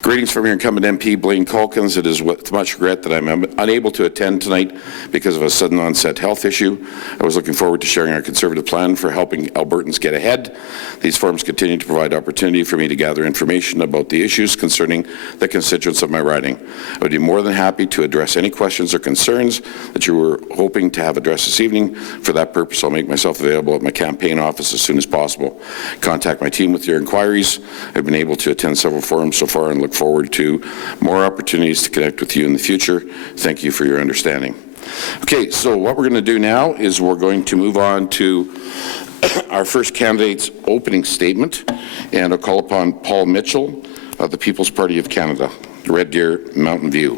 Greetings from your incumbent MP, Blaine Calkins. It is with much regret that I'm unable to attend tonight because of a sudden onset health issue. I was looking forward to sharing our Conservative plan for helping Albertans get ahead. These forums continue to provide opportunity for me to gather information about the issues concerning the constituents of my riding. I would be more than happy to address any questions or concerns that you were hoping to have addressed this evening. For that purpose, I'll make myself available at my campaign office as soon as possible. Contact my team with your inquiries. I've been able to attend several forums so far and look forward to more opportunities to connect with you in the future. Thank you for your understanding. Okay, so what we're going to do now is we're going to move on to our first candidate's opening statement, and I'll call upon Paul Mitchell of the People's Party of Canada, Red Deer, Mountain View.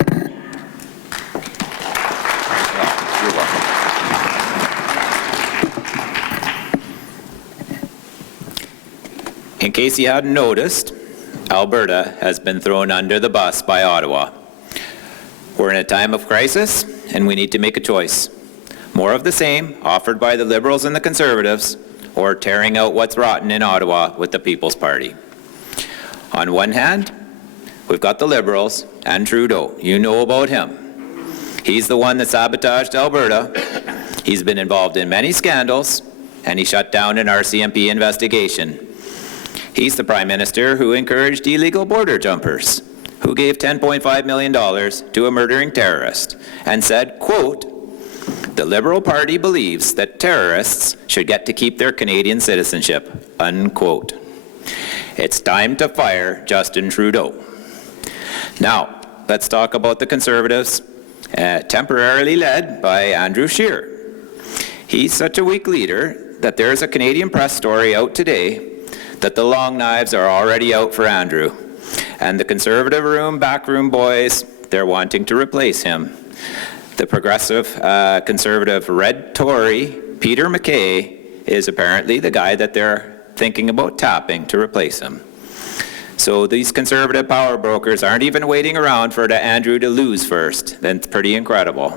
In case you hadn't noticed, Alberta has been thrown under the bus by Ottawa. We're in a time of crisis, and we need to make a choice. More of the same, offered by the Liberals and the Conservatives, or tearing out what's rotten in Ottawa with the People's Party. On one hand, we've got the Liberals and Trudeau. You know about him. He's the one that sabotaged Alberta. He's been involved in many scandals, and he shut down an RCMP investigation. He's the Prime Minister who encouraged illegal border jumpers, who gave $10.5 million to a murdering terrorist, and said, quote, "The Liberal Party believes that terrorists should get to keep their Canadian citizenship," unquote. It's time to fire Justin Trudeau. Now, let's talk about the Conservatives, temporarily led by Andrew Scheer. He's such a weak leader that there's a Canadian press story out today that the long knives are already out for Andrew. And the Conservative backroom boys, they're wanting to replace him. The progressive Conservative Red Tory, Peter MacKay, is apparently the guy that they're thinking about tapping to replace him. So these Conservative power brokers aren't even waiting around for Andrew to lose first. That's pretty incredible.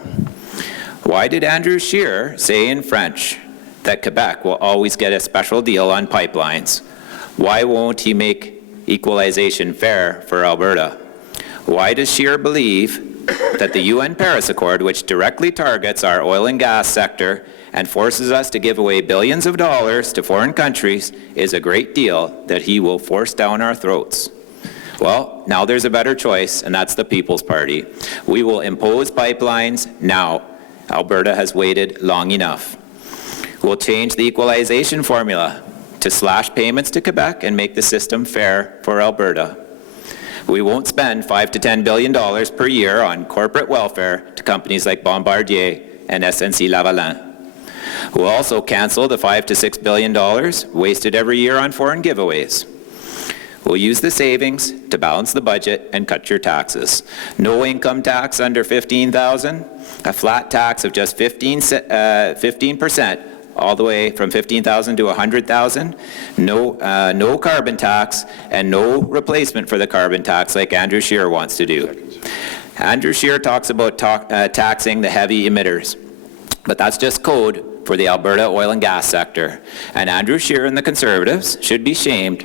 Why did Andrew Scheer say in French that Quebec will always get a special deal on pipelines? Why won't he make equalization fair for Alberta? Why does Scheer believe that the UN Paris Accord, which directly targets our oil and gas sector and forces us to give away billions of dollars to foreign countries, is a great deal that he will force down our throats? Well, now there's a better choice, and that's the People's Party. We will impose pipelines now. Alberta has waited long enough. We'll change the equalization formula to slash payments to Quebec and make the system fair for Alberta. We won't spend $5 to $10 billion per year on corporate welfare to companies like Bombardier and SNC-Lavalin. We'll also cancel the $5 to $6 billion wasted every year on foreign giveaways. We'll use the savings to balance the budget and cut your taxes. No income tax under $15,000, a flat tax of just 15%, all the way from $15,000 to $100,000, no carbon tax, and no replacement for the carbon tax like Andrew Scheer wants to do. Andrew Scheer talks about taxing the heavy emitters, but that's just code for the Alberta oil and gas sector. And Andrew Scheer and the Conservatives should be ashamed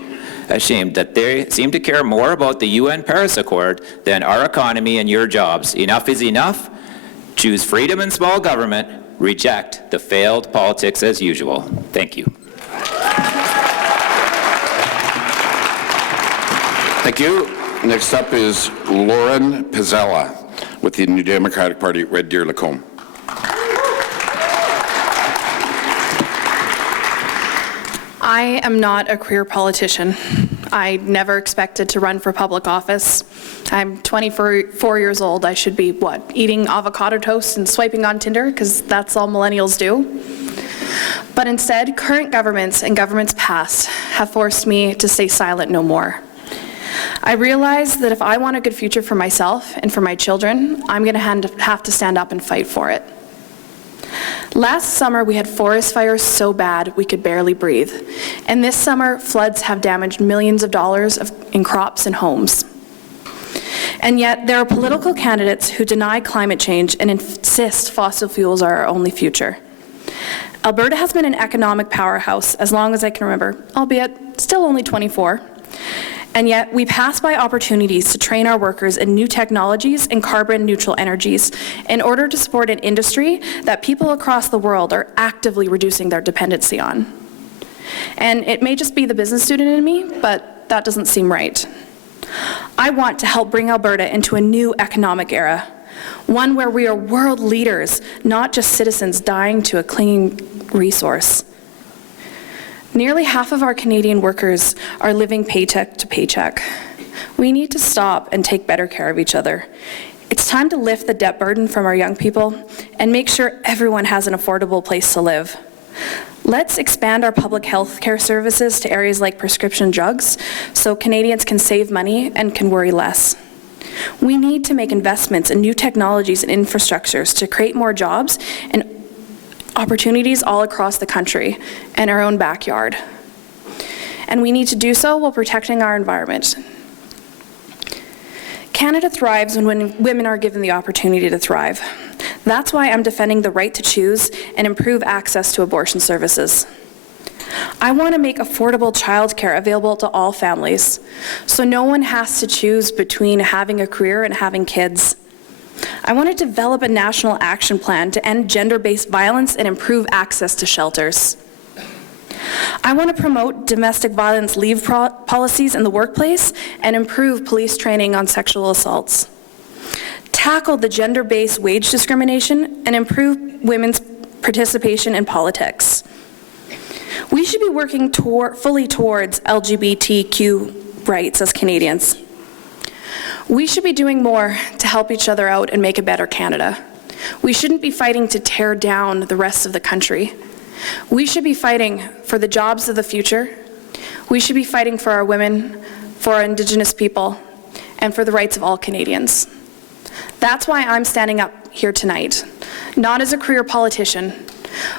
that they seem to care more about the UN Paris Accord than our economy and your jobs. Enough is enough. Choose freedom and small government. Reject the failed politics as usual. Thank you. Thank you. Next up is Lauren Izella with the New Democratic Party, Red Deer Lacombe. I am not a career politician. I never expected to run for public office. I'm 24 years old. I should be, eating avocado toast and swiping on Tinder, because that's all millennials do. But instead, current governments and governments past have forced me to stay silent no more. I realize that if I want a good future for myself and for my children, I'm going to have to stand up and fight for it. Last summer, we had forest fires so bad we could barely breathe. And this summer, floods have damaged millions of dollars in crops and homes. And yet, there are political candidates who deny climate change and insist fossil fuels are our only future. Alberta has been an economic powerhouse as long as I can remember, albeit still only 24. And yet, we pass by opportunities to train our workers in new technologies and carbon-neutral energies in order to support an industry that people across the world are actively reducing their dependency on. And it may just be the business student in me, but that doesn't seem right. I want to help bring Alberta into a new economic era, one where we are world leaders, not just citizens dying to a clinging resource. Nearly half of our Canadian workers are living paycheck to paycheck. We need to stop and take better care of each other. It's time to lift the debt burden from our young people and make sure everyone has an affordable place to live. Let's expand our public health care services to areas like prescription drugs so Canadians can save money and can worry less. We need to make investments in new technologies and infrastructures to create more jobs and opportunities all across the country and our own backyard. And we need to do so while protecting our environment. Canada thrives when women are given the opportunity to thrive. That's why I'm defending the right to choose and improve access to abortion services. I want to make affordable childcare available to all families, so no one has to choose between having a career and having kids. I want to develop a national action plan to end gender-based violence and improve access to shelters. I want to promote domestic violence leave policies in the workplace and improve police training on sexual assaults. Tackle the gender-based wage discrimination and improve women's participation in politics. We should be working fully towards LGBTQ rights as Canadians. We should be doing more to help each other out and make a better Canada. We shouldn't be fighting to tear down the rest of the country. We should be fighting for the jobs of the future. We should be fighting for our women, for our Indigenous people, and for the rights of all Canadians. That's why I'm standing up here tonight, not as a career politician,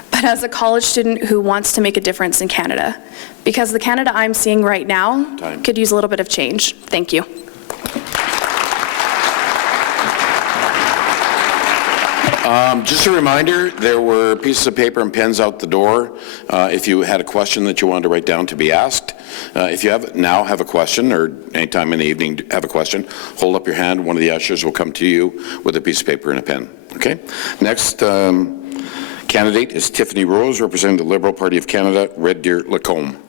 but as a college student who wants to make a difference in Canada, because the Canada I'm seeing right now could use a little bit of change. Thank you. Just a reminder, there were pieces of paper and pens out the door if you had a question that you wanted to write down to be asked. If you have a question, or anytime in the evening have a question, hold up your hand. One of the ushers will come to you with a piece of paper and a pen. Okay? Next candidate is Tiffany Rose, representing the Liberal Party of Canada, Red Deer Lacombe.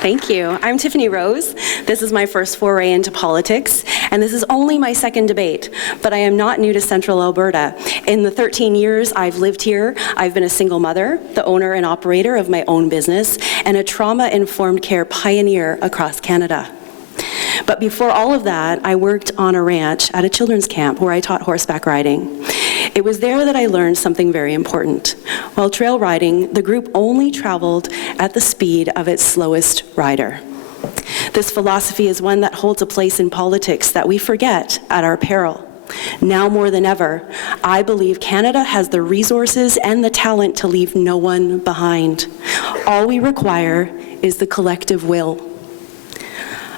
Thank you. I'm Tiffany Rose. This is my first foray into politics, and this is only my second debate, but I am not new to Central Alberta. In the 13 years I've lived here, I've been a single mother, the owner and operator of my own business, and a trauma-informed care pioneer across Canada. But before all of that, I worked on a ranch at a children's camp where I taught horseback riding. It was there that I learned something very important. While trail riding, the group only traveled at the speed of its slowest rider. This philosophy is one that holds a place in politics that we forget at our peril. Now more than ever, I believe Canada has the resources and the talent to leave no one behind. All we require is the collective will.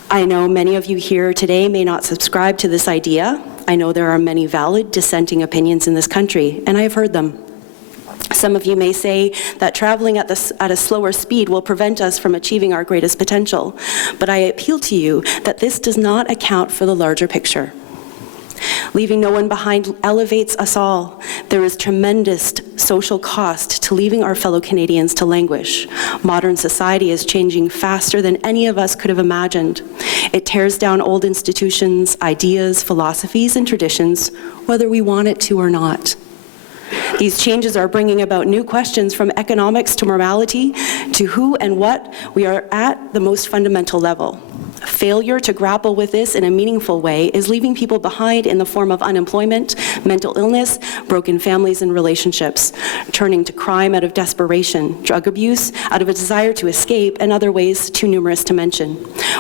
I know many of you here today may not subscribe to this idea. I know there are many valid dissenting opinions in this country, and I have heard them. Some of you may say that traveling at a slower speed will prevent us from achieving our greatest potential, but I appeal to you that this does not account for the larger picture. Leaving no one behind elevates us all. There is tremendous social cost to leaving our fellow Canadians to languish. Modern society is changing faster than any of us could have imagined. It tears down old institutions, ideas, philosophies, and traditions, whether we want it to or not. These changes are bringing about new questions from economics to morality, to who and what we are at the most fundamental level. Failure to grapple with this in a meaningful way is leaving people behind in the form of unemployment, mental illness, broken families and relationships, turning to crime out of desperation, drug abuse out of a desire to escape, and other ways too numerous to mention.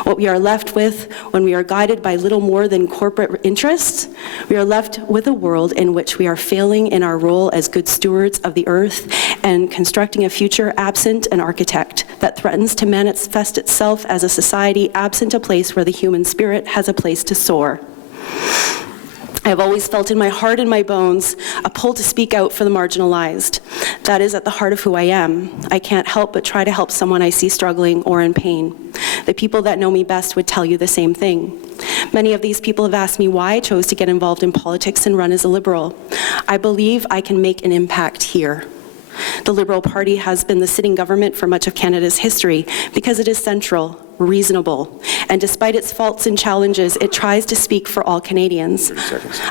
What we are left with when we are guided by little more than corporate interests, we are left with a world in which we are failing in our role as good stewards of the earth and constructing a future absent an architect that threatens to manifest itself as a society absent a place where the human spirit has a place to soar. I have always felt in my heart and my bones a pull to speak out for the marginalized. That is at the heart of who I am. I can't help but try to help someone I see struggling or in pain. The people that know me best would tell you the same thing. Many of these people have asked me why I chose to get involved in politics and run as a Liberal. I believe I can make an impact here. The Liberal Party has been the sitting government for much of Canada's history because it is central, reasonable, and despite its faults and challenges, it tries to speak for all Canadians.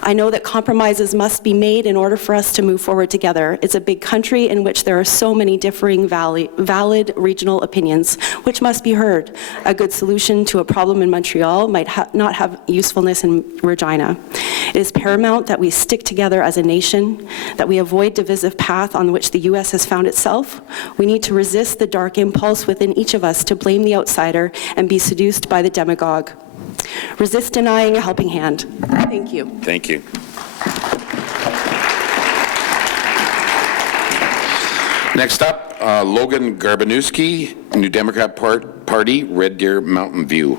I know that compromises must be made in order for us to move forward together. It's a big country in which there are so many differing valid regional opinions, which must be heard. A good solution to a problem in Montreal might not have usefulness in Regina. It is paramount that we stick together as a nation, that we avoid divisive path on which the U.S. has found itself. We need to resist the dark impulse within each of us to blame the outsider and be seduced by the demagogue. Resist denying a helping hand. Thank you. Thank you. Next up, Logan Garbanewski, New Democrat Party, Red Deer Mountain View.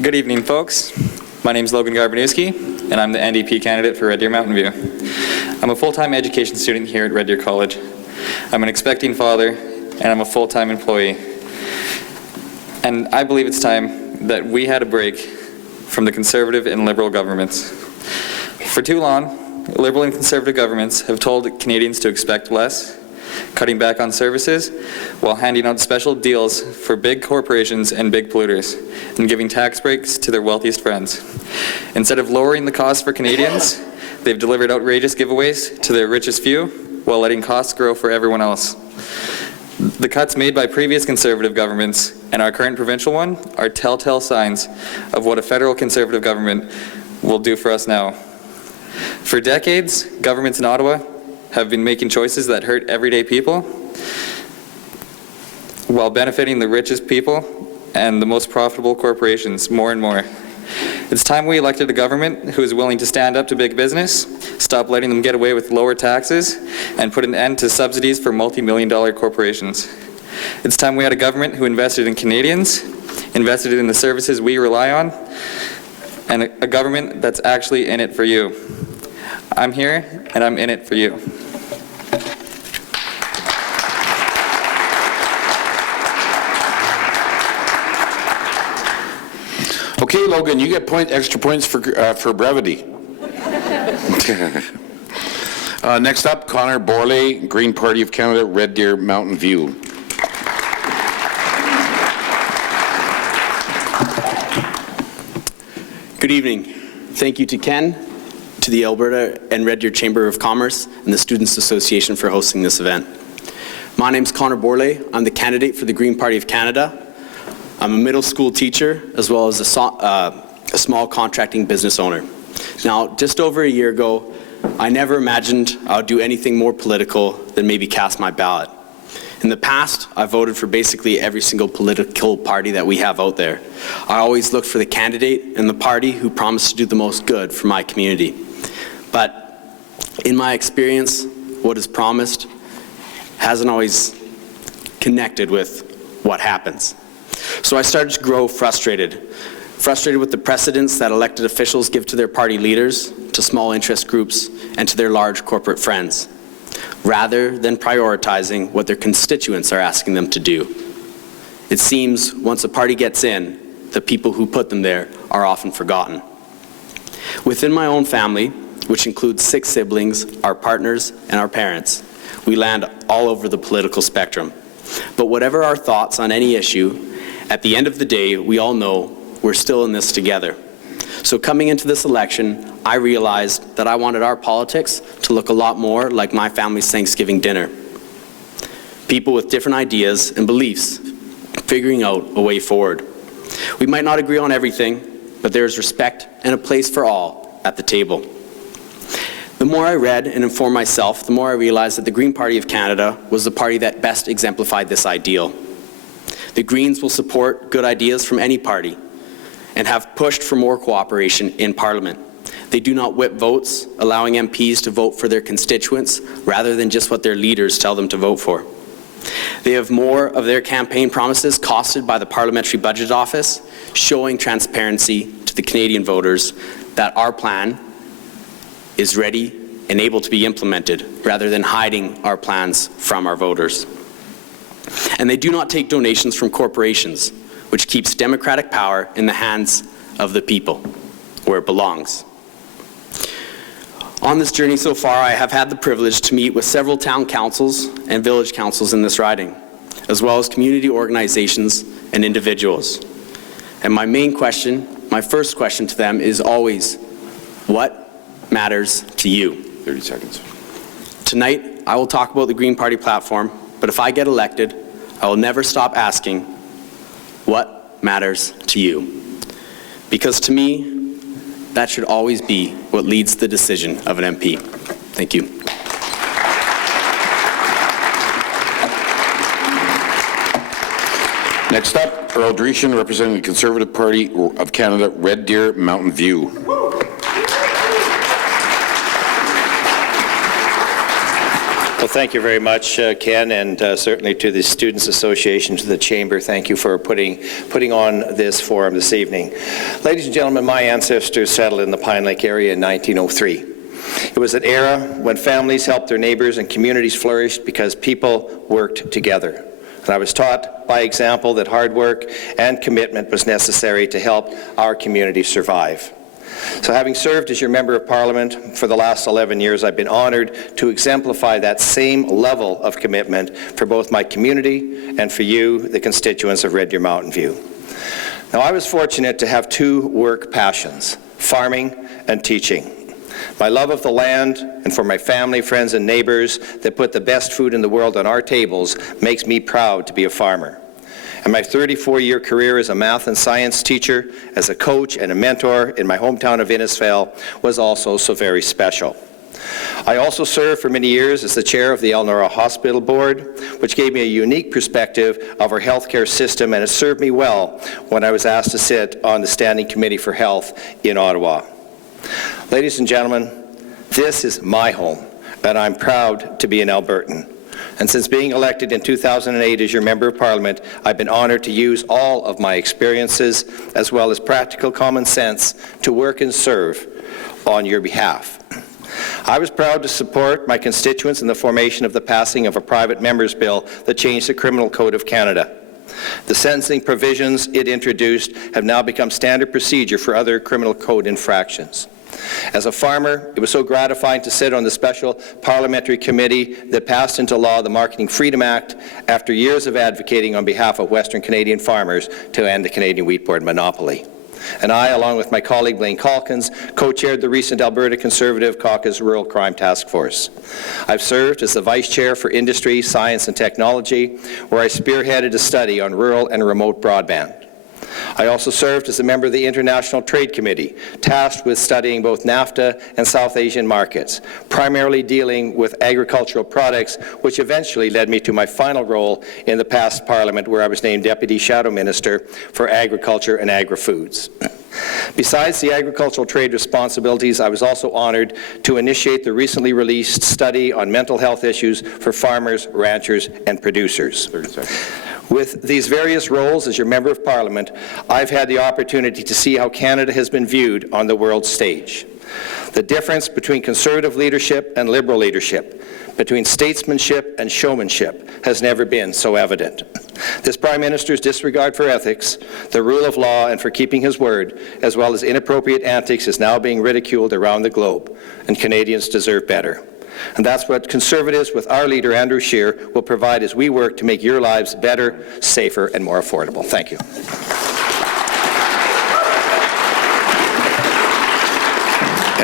Good evening, folks. My name is Logan Garbanewski, and I'm the NDP candidate for Red Deer Mountain View. I'm a full-time education student here at Red Deer College. I'm an expecting father, and I'm a full-time employee. And I believe it's time that we had a break from the Conservative and Liberal governments. For too long, Liberal and Conservative governments have told Canadians to expect less, cutting back on services, while handing out special deals for big corporations and big polluters, and giving tax breaks to their wealthiest friends. Instead of lowering the cost for Canadians, they've delivered outrageous giveaways to their richest few, while letting costs grow for everyone else. The cuts made by previous Conservative governments and our current provincial one are telltale signs of what a federal Conservative government will do for us now. For decades, governments in Ottawa have been making choices that hurt everyday people while benefiting the richest people and the most profitable corporations more and more. It's time we elected a government who is willing to stand up to big business, stop letting them get away with lower taxes, and put an end to subsidies for multi-million-dollar corporations. It's time we had a government who invested in Canadians, invested in the services we rely on, and a government that's actually in it for you. I'm here, and I'm in it for you. Okay, Logan, you get extra points for brevity. Next up, Connor Borle, Green Party of Canada, Red Deer Mountain View. Good evening. Thank you to Ken, to the Alberta and Red Deer Chamber of Commerce, and the Students Association for hosting this event. My name's Connor Borle. I'm the candidate for the Green Party of Canada. I'm a middle school teacher, as well as a small contracting business owner. Now, just over a year ago, I never imagined I would do anything more political than maybe cast my ballot. In the past, I voted for basically every single political party that we have out there. I always looked for the candidate and the party who promised to do the most good for my community. But in my experience, what is promised hasn't always connected with what happens. So I started to grow frustrated with the precedence that elected officials give to their party leaders, to small interest groups, and to their large corporate friends, rather than prioritizing what their constituents are asking them to do. It seems once a party gets in, the people who put them there are often forgotten. Within my own family, which includes 6 siblings, our partners, and our parents, we land all over the political spectrum. But whatever our thoughts on any issue, at the end of the day, we all know we're still in this together. So coming into this election, I realized that I wanted our politics to look a lot more like my family's Thanksgiving dinner. People with different ideas and beliefs, figuring out a way forward. We might not agree on everything, but there is respect and a place for all at the table. The more I read and informed myself, the more I realized that the Green Party of Canada was the party that best exemplified this ideal. The Greens will support good ideas from any party and have pushed for more cooperation in Parliament. They do not whip votes, allowing MPs to vote for their constituents rather than just what their leaders tell them to vote for. They have more of their campaign promises costed by the Parliamentary Budget Office, showing transparency to the Canadian voters that our plan is ready and able to be implemented, rather than hiding our plans from our voters. And they do not take donations from corporations, which keeps democratic power in the hands of the people, where it belongs. On this journey so far, I have had the privilege to meet with several town councils and village councils in this riding, as well as community organizations and individuals. And my first question to them is always, what matters to you? 30 seconds. Tonight, I will talk about the Green Party platform, but if I get elected, I will never stop asking, what matters to you? Because to me, that should always be what leads the decision of an MP. Thank you. Next up, Earl Driessen, representing the Conservative Party of Canada, Red Deer, Mountain View. Well, thank you very much, Ken, and certainly to the Students Association, to the Chamber. Thank you for putting on this forum this evening. Ladies and gentlemen, my ancestors settled in the Pine Lake area in 1903. It was an era when families helped their neighbors and communities flourished because people worked together. And I was taught by example that hard work and commitment was necessary to help our community survive. So having served as your Member of Parliament for the last 11 years, I've been honored to exemplify that same level of commitment for both my community and for you, the constituents of Red Deer Mountain View. Now, I was fortunate to have two work passions, farming and teaching. My love of the land and for my family, friends, and neighbors that put the best food in the world on our tables makes me proud to be a farmer. And my 34-year career as a math and science teacher, as a coach and a mentor in my hometown of Innisfail was also so very special. I also served for many years as the chair of the Elnora Hospital Board, which gave me a unique perspective of our healthcare system, and it served me well when I was asked to sit on the Standing Committee for Health in Ottawa. Ladies and gentlemen, this is my home, and I'm proud to be an Albertan. And since being elected in 2008 as your Member of Parliament, I've been honored to use all of my experiences, as well as practical common sense, to work and serve on your behalf. I was proud to support my constituents in the formation of the passing of a private member's bill that changed the Criminal Code of Canada. The sentencing provisions it introduced have now become standard procedure for other criminal code infractions. As a farmer, it was so gratifying to sit on the special parliamentary committee that passed into law the Marketing Freedom Act after years of advocating on behalf of Western Canadian farmers to end the Canadian wheat board monopoly. And I, along with my colleague Blaine Calkins, co-chaired the recent Alberta Conservative Caucus Rural Crime Task Force. I've served as the Vice Chair for Industry, Science and Technology, where I spearheaded a study on rural and remote broadband. I also served as a member of the International Trade Committee, tasked with studying both NAFTA and South Asian markets, primarily dealing with agricultural products, which eventually led me to my final role in the past Parliament, where I was named Deputy Shadow Minister for Agriculture and Agri-Foods. Besides the agricultural trade responsibilities, I was also honored to initiate the recently released study on mental health issues for farmers, ranchers, and producers. 30 seconds. With these various roles as your Member of Parliament, I've had the opportunity to see how Canada has been viewed on the world stage. The difference between Conservative leadership and Liberal leadership, between statesmanship and showmanship, has never been so evident. This Prime Minister's disregard for ethics, the rule of law, and for keeping his word, as well as inappropriate antics, is now being ridiculed around the globe, and Canadians deserve better. And that's what Conservatives, with our leader Andrew Scheer, will provide as we work to make your lives better, safer, and more affordable. Thank you.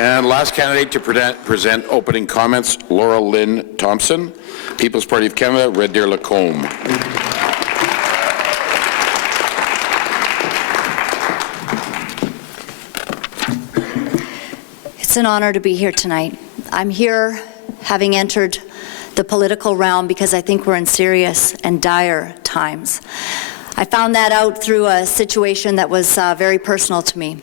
And last candidate to present opening comments, Laura Lynn Thompson, People's Party of Canada, Red Deer Lacombe. It's an honor to be here tonight. I'm here having entered the political realm because I think we're in serious and dire times. I found that out through a situation that was very personal to me.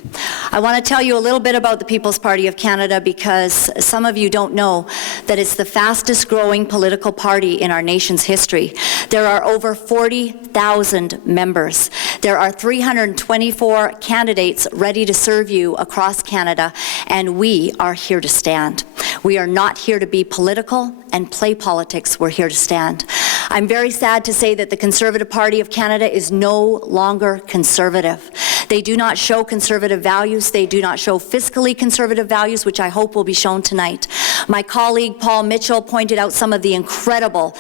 I want to tell you a little bit about the People's Party of Canada because some of you don't know that it's the fastest growing political party in our nation's history. There are over 40,000 members. There are 324 candidates ready to serve you across Canada, and we are here to stand. We are not here to be political and play politics. We're here to stand. I'm very sad to say that the Conservative Party of Canada is no longer conservative. They do not show conservative values. They do not show fiscally conservative values, which I hope will be shown tonight. My colleague Paul Mitchell pointed out some of the incredible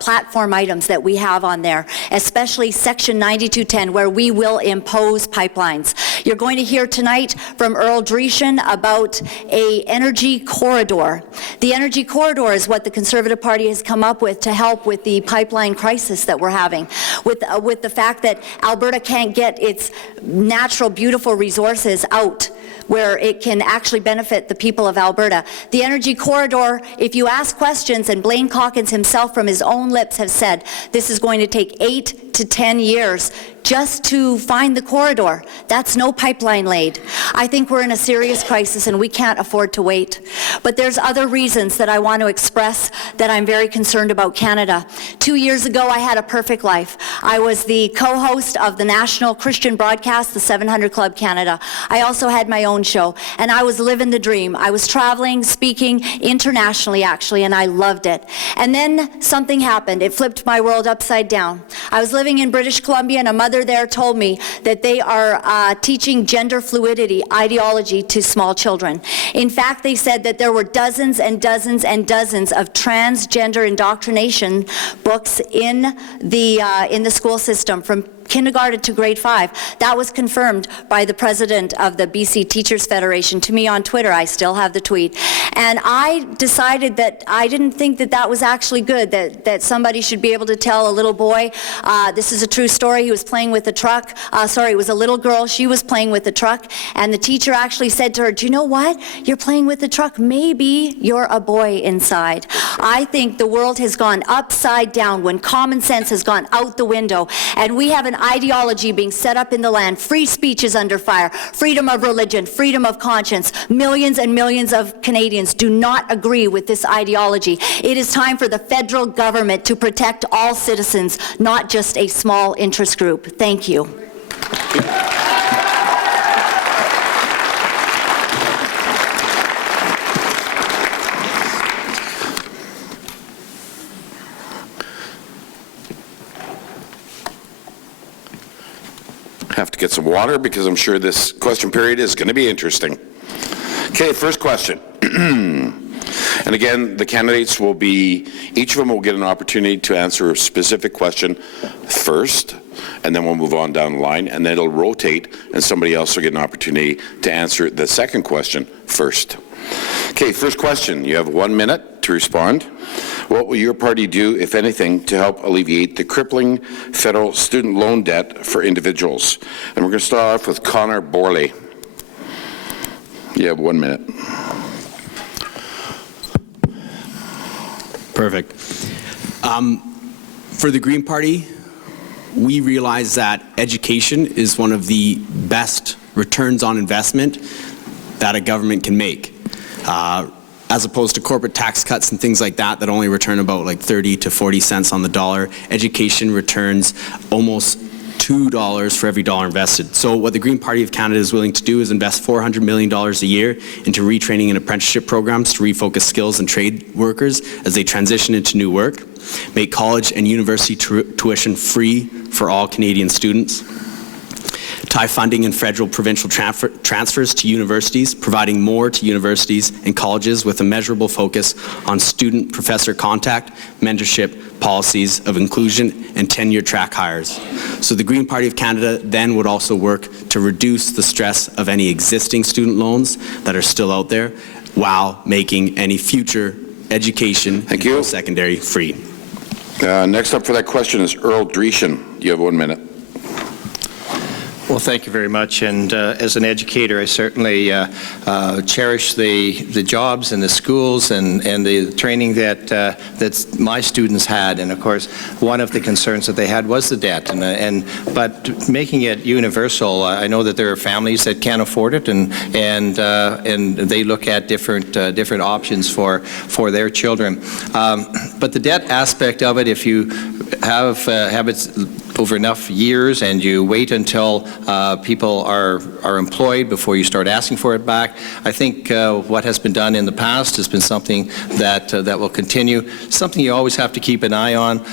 platform items that we have on there, especially Section 9210, where we will impose pipelines. You're going to hear tonight from Earl Driessen about an energy corridor. The energy corridor is what the Conservative Party has come up with to help with the pipeline crisis that we're having, with the fact that Alberta can't get its natural, beautiful resources out where it can actually benefit the people of Alberta. The energy corridor, if you ask questions, and Blaine Calkins himself from his own lips have said, this is going to take 8 to 10 years just to find the corridor. That's no pipeline laid. I think we're in a serious crisis and we can't afford to wait. But there's other reasons that I want to express that I'm very concerned about Canada. 2 years ago, I had a perfect life. I was the co-host of the national Christian broadcast, the 700 Club Canada. I also had my own show, and I was living the dream. I was traveling, speaking internationally, actually, and I loved it. And then something happened. It flipped my world upside down. I was living in British Columbia, and a mother there told me that they are teaching gender fluidity ideology to small children. In fact, they said that there were dozens and dozens and dozens of transgender indoctrination books in the school system from kindergarten to grade 5. That was confirmed by the president of the BC Teachers Federation to me on Twitter. I still have the tweet. And I decided that I didn't think that that was actually good, that somebody should be able to tell a little boy, this is a true story, he was playing with a truck, it was a little girl, she was playing with a truck, and the teacher actually said to her, do you know what? You're playing with the truck, maybe you're a boy inside. I think the world has gone upside down when common sense has gone out the window, and we have an ideology being set up in the land. Free speech is under fire. Freedom of religion, freedom of conscience. Millions and millions of Canadians do not agree with this ideology. It is time for the federal government to protect all citizens, not just a small interest group. Thank you. Have to get some water because I'm sure this question period is going to be interesting. Okay, first question. And again, the candidates will be, each of them will get an opportunity to answer a specific question first, and then we'll move on down the line, and then it'll rotate, and somebody else will get an opportunity to answer the second question first. Okay, first question. You have 1 minute to respond. What will your party do, if anything, to help alleviate the crippling federal student loan debt for individuals? And we're going to start off with Connor Borle. You have 1 minute. Perfect. For the Green Party, we realize that education is one of the best returns on investment that a government can make. As opposed to corporate tax cuts and things like that only return about like 30 to 40 cents on the dollar. Education returns almost $2 for every dollar invested. So what the Green Party of Canada is willing to do is invest $400 million a year into retraining and apprenticeship programs to refocus skills and trade workers as they transition into new work, make college and university tuition free for all Canadian students, tie funding and federal provincial transfers to universities, providing more to universities and colleges with a measurable focus on student-professor contact, mentorship, policies of inclusion, and tenure track hires. So the Green Party of Canada then would also work to reduce the stress of any existing student loans that are still out there while making any future education and post-secondary free. Next up for that question is Earl Driessen. You have 1 minute. Well, thank you very much. And as an educator, I certainly cherish the jobs and the schools and the training that my students had. And of course, one of the concerns that they had was the debt. But making it universal, I know that there are families that can't afford it, and they look at different options for their children. But the debt aspect of it, if you have it over enough years and you wait until people are employed before you start asking for it back, I think what has been done in the past has been something that will continue. Something you always have to keep an eye on.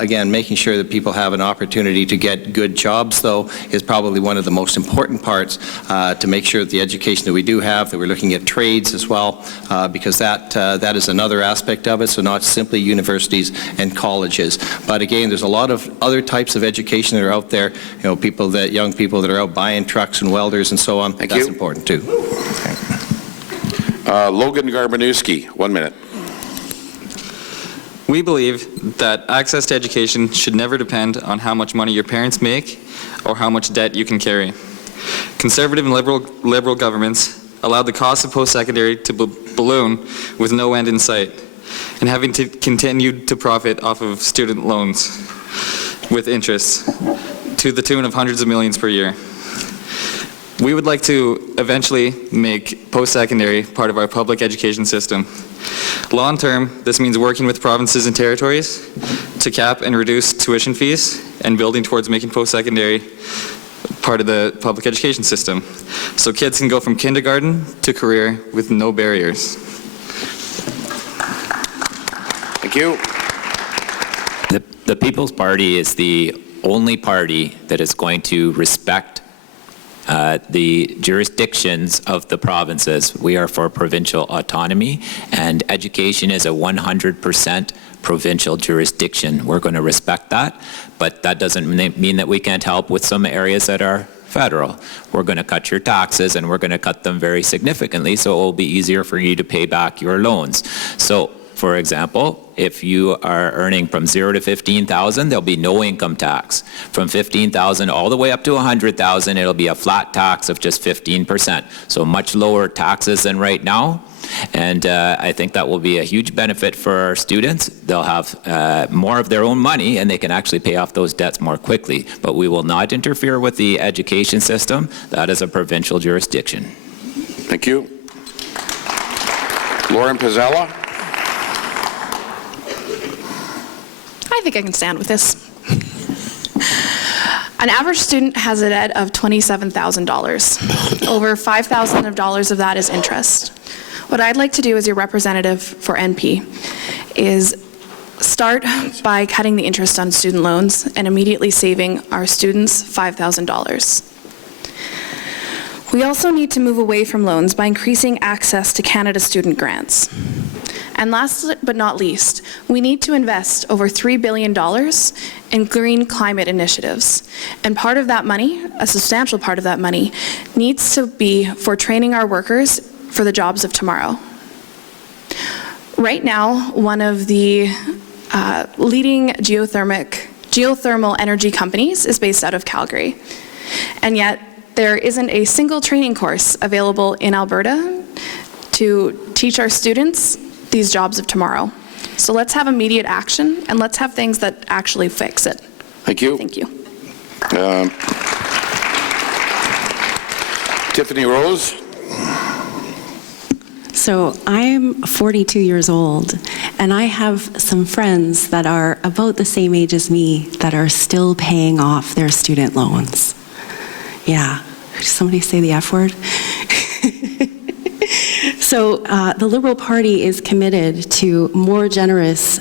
Again, making sure that people have an opportunity to get good jobs, though, is probably one of the most important parts to make sure that the education that we do have, that we're looking at trades as well, because that is another aspect of it, so not simply universities and colleges. But again, there's a lot of other types of education that are out there, young people that are out buying trucks and welders and so on. That's important too. Logan Garbanewski, 1 minute. We believe that access to education should never depend on how much money your parents make or how much debt you can carry. Conservative and liberal governments allowed the cost of post-secondary to balloon with no end in sight, and having to continue to profit off of student loans with interest to the tune of hundreds of millions per year. We would like to eventually make post-secondary part of our public education system. Long term, this means working with provinces and territories to cap and reduce tuition fees and building towards making post-secondary part of the public education system, so kids can go from kindergarten to career with no barriers. Thank you. The People's Party is the only party that is going to respect the jurisdictions of the provinces. We are for provincial autonomy, and education is a 100% provincial jurisdiction. We're going to respect that, but that doesn't mean that we can't help with some areas that are federal. We're going to cut your taxes, and we're going to cut them very significantly, so it will be easier for you to pay back your loans. So, for example, if you are earning from 0 to 15,000, there'll be no income tax. From 15,000 all the way up to 100,000, it'll be a flat tax of just 15%. So much lower taxes than right now. And I think that will be a huge benefit for our students. They'll have more of their own money, and they can actually pay off those debts more quickly. But we will not interfere with the education system. That is a provincial jurisdiction. Thank you. Lauren Pizzella. I think I can stand with this. An average student has a debt of $27,000. Over $5,000 of that is interest. What I'd like to do as your representative for NP is start by cutting the interest on student loans and immediately saving our students $5,000. We also need to move away from loans by increasing access to Canada student grants. And last but not least, we need to invest over $3 billion in green climate initiatives. And part of that money, a substantial part of that money, needs to be for training our workers for the jobs of tomorrow. Right now, one of the leading geothermal energy companies is based out of Calgary. And yet, there isn't a single training course available in Alberta to teach our students these jobs of tomorrow. So let's have immediate action, and let's have things that actually fix it. Thank you. Thank you. Tiffany Rose. So I'm 42 years old, and I have some friends that are about the same age as me that are still paying off their student loans. Yeah. Did somebody say the F word? So the Liberal Party is committed to more generous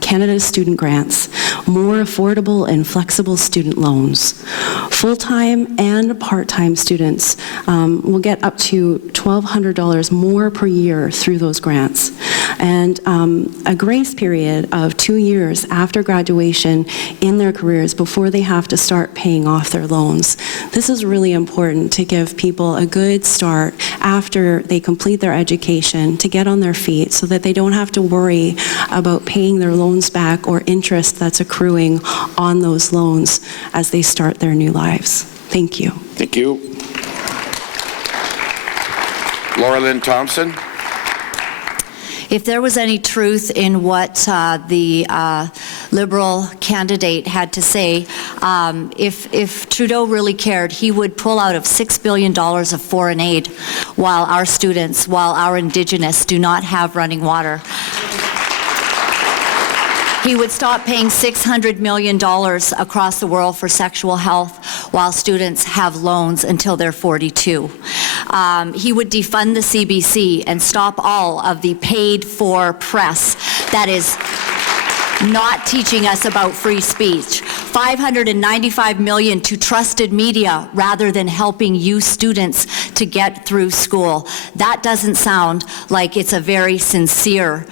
Canada student grants, more affordable and flexible student loans. Full-time and part-time students will get up to $1,200 more per year through those grants, and a grace period of 2 years after graduation in their careers before they have to start paying off their loans. This is really important to give people a good start after they complete their education to get on their feet so that they don't have to worry about paying their loans back or interest that's accruing on those loans as they start their new lives. Thank you. Thank you. Laura Lynn Thompson. If there was any truth in what the Liberal candidate had to say, if Trudeau really cared, he would pull out of $6 billion of foreign aid while our students, while our Indigenous do not have running water. He would stop paying $600 million across the world for sexual health while students have loans until they're 42. He would defund the CBC and stop all of the paid-for press that is not teaching us about free speech. $595 million to trusted media rather than helping you students to get through school. That doesn't sound like it's a very sincere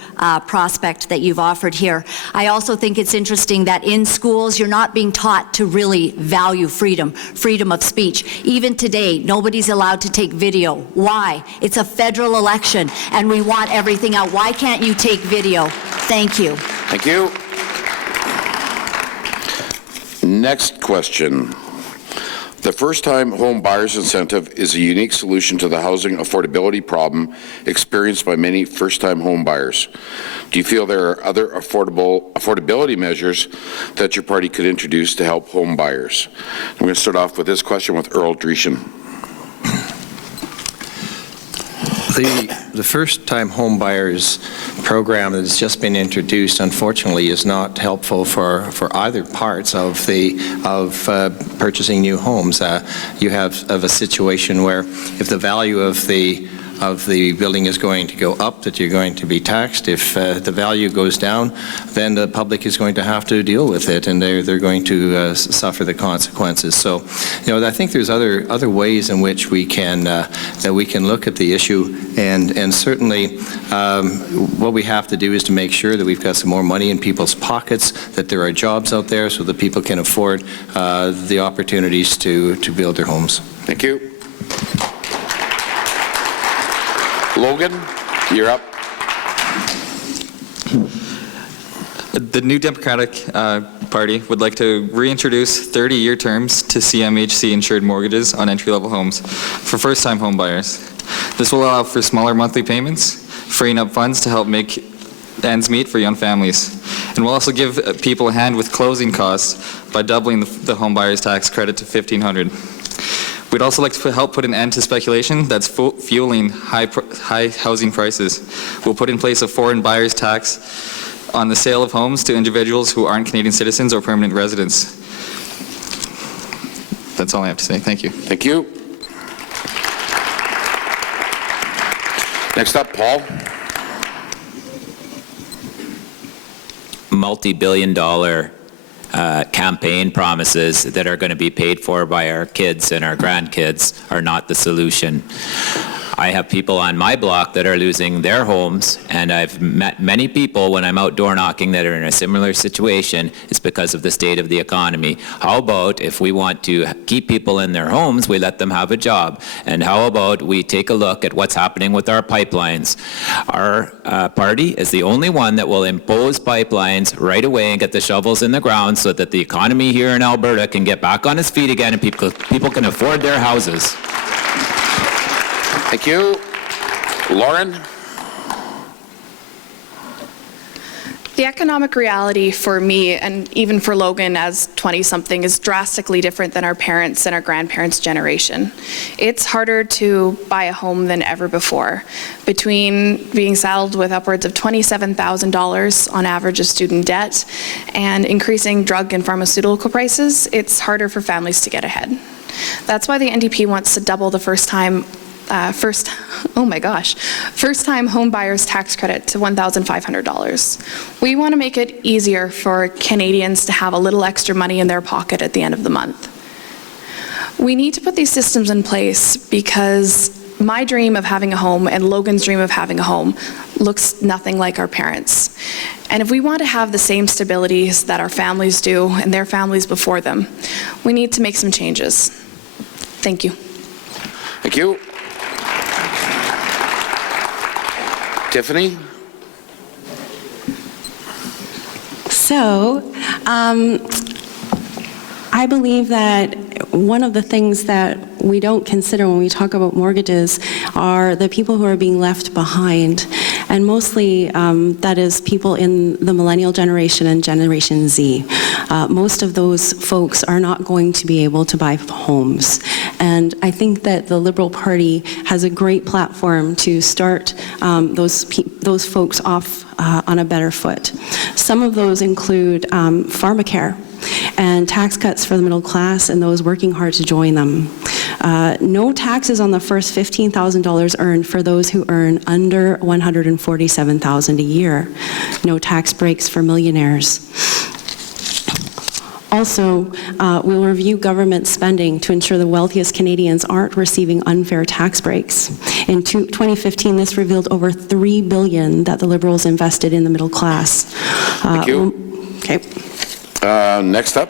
prospect that you've offered here. I also think it's interesting that in schools you're not being taught to really value freedom of speech. Even today, nobody's allowed to take video. Why? It's a federal election and we want everything out. Why can't you take video? Thank you. Thank you. Next question. The first-time home buyers incentive is a unique solution to the housing affordability problem experienced by many first-time home buyers. Do you feel there are other affordability measures that your party could introduce to help home buyers? I'm going to start off with this question with Earl Driessen. The first-time home buyers program that has just been introduced, unfortunately, is not helpful for either parts of purchasing new homes. You have a situation where if the value of the building is going to go up, that you're going to be taxed. If the value goes down, then the public is going to have to deal with it, and they're going to suffer the consequences. So, I think there's other ways in which we can look at the issue, and certainly what we have to do is to make sure that we've got some more money in people's pockets, that there are jobs out there, so that people can afford the opportunities to build their homes. Thank you. Logan, you're up. The New Democratic Party would like to reintroduce 30-year terms to CMHC-insured mortgages on entry-level homes for first-time home buyers. This will allow for smaller monthly payments, freeing up funds to help make ends meet for young families. And will also give people a hand with closing costs by doubling the home buyer's tax credit to $1,500. We'd also like to help put an end to speculation that's fueling high housing prices. We'll put in place a foreign buyer's tax on the sale of homes to individuals who aren't Canadian citizens or permanent residents. That's all I have to say. Thank you. Thank you. Next up, Paul. Multi-billion-dollar campaign promises that are going to be paid for by our kids and our grandkids are not the solution. I have people on my block that are losing their homes, and I've met many people when I'm out door knocking that are in a similar situation. It's because of the state of the economy. How about if we want to keep people in their homes, we let them have a job? And how about we take a look at what's happening with our pipelines? Our party is the only one that will impose pipelines right away and get the shovels in the ground so that the economy here in Alberta can get back on its feet again and people can afford their houses. Thank you. Lauren? The economic reality for me, and even for Logan as 20-something, is drastically different than our parents' and our grandparents' generation. It's harder to buy a home than ever before. Between being saddled with upwards of $27,000 on average of student debt and increasing drug and pharmaceutical prices, it's harder for families to get ahead. That's why the NDP wants to double the first-time home buyers tax credit to $1,500. We want to make it easier for Canadians to have a little extra money in their pocket at the end of the month. We need to put these systems in place because my dream of having a home and Logan's dream of having a home looks nothing like our parents. And if we want to have the same stabilities that our families do and their families before them, we need to make some changes. Thank you. Thank you. Tiffany? So, I believe that one of the things that we don't consider when we talk about mortgages are the people who are being left behind. And mostly that is people in the millennial generation and Generation Z. Most of those folks are not going to be able to buy homes. And I think that the Liberal Party has a great platform to start those folks off on a better foot. Some of those include pharmacare and tax cuts for the middle class and those working hard to join them. No taxes on the first $15,000 earned for those who earn under $147,000 a year. No tax breaks for millionaires. Also, we'll review government spending to ensure the wealthiest Canadians aren't receiving unfair tax breaks. In 2015, this revealed over $3 billion that the Liberals invested in the middle class. Thank you. Okay. Next up,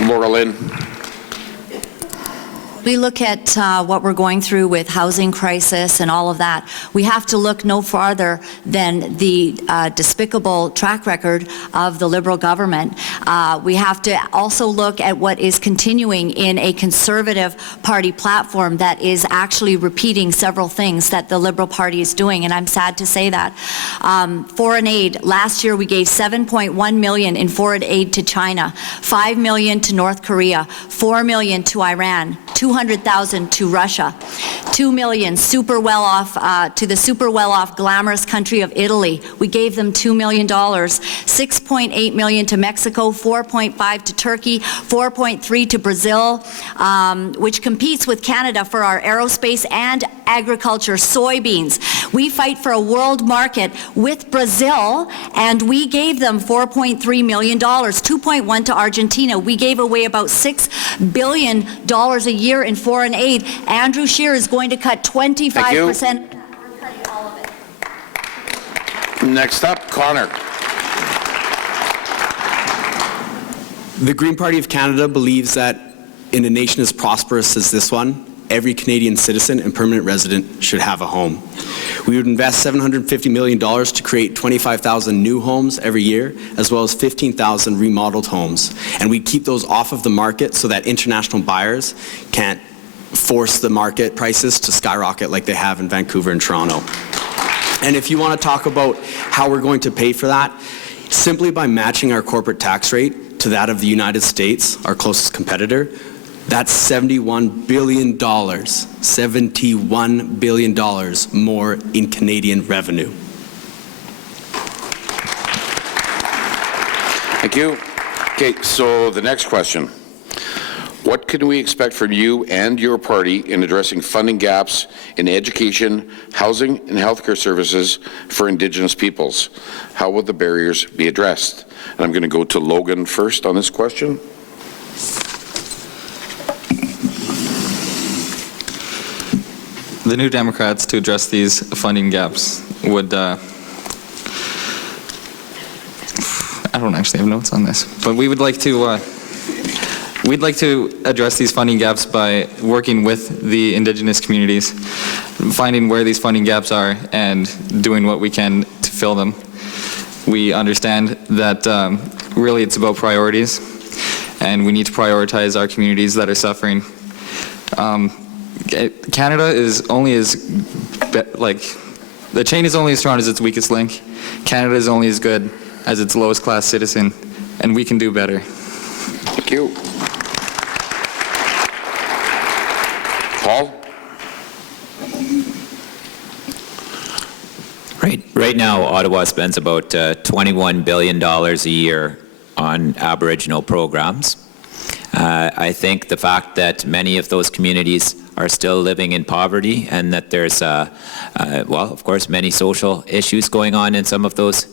Laura Lynn. We look at what we're going through with housing crisis and all of that. We have to look no farther than the despicable track record of the Liberal government. We have to also look at what is continuing in a Conservative Party platform that is actually repeating several things that the Liberal Party is doing, and I'm sad to say that. Foreign aid, last year we gave $7.1 million in foreign aid to China, $5 million to North Korea, $4 million to Iran, $200,000 to Russia, $2 million super well-off to the super well-off glamorous country of Italy. We gave them $2 million, $6.8 million to Mexico, $4.5 to Turkey, $4.3 to Brazil, which competes with Canada for our aerospace and agriculture, soybeans. We fight for a world market with Brazil, and we gave them $4.3 million, $2.1 to Argentina. We gave away about $6 billion a year in foreign aid. Andrew Scheer is going to cut 25%. We're cutting all of it. Next up, Connor. The Green Party of Canada believes that in a nation as prosperous as this one, every Canadian citizen and permanent resident should have a home. We would invest $750 million to create 25,000 new homes every year, as well as 15,000 remodeled homes. And we'd keep those off of the market so that international buyers can't force the market prices to skyrocket like they have in Vancouver and Toronto. And if you want to talk about how we're going to pay for that, simply by matching our corporate tax rate to that of the United States, our closest competitor, that's $71 billion, $71 billion more in Canadian revenue. Thank you. Okay, so the next question. What can we expect from you and your party in addressing funding gaps in education, housing, and healthcare services for Indigenous peoples? How will the barriers be addressed? And I'm going to go to Logan first on this question. The New Democrats, to address these funding gaps, would, I don't actually have notes on this, but we would like to, we'd like to address these funding gaps by working with the Indigenous communities, finding where these funding gaps are and doing what we can to fill them. We understand that really it's about priorities, and we need to prioritize our communities that are suffering. Canada is only as, the chain is only as strong as its weakest link. Canada is only as good as its lowest class citizen, and we can do better. Thank you. Paul? Right now, Ottawa spends about $21 billion a year on Aboriginal programs. I think the fact that many of those communities are still living in poverty and that there's, well, of course, many social issues going on in some of those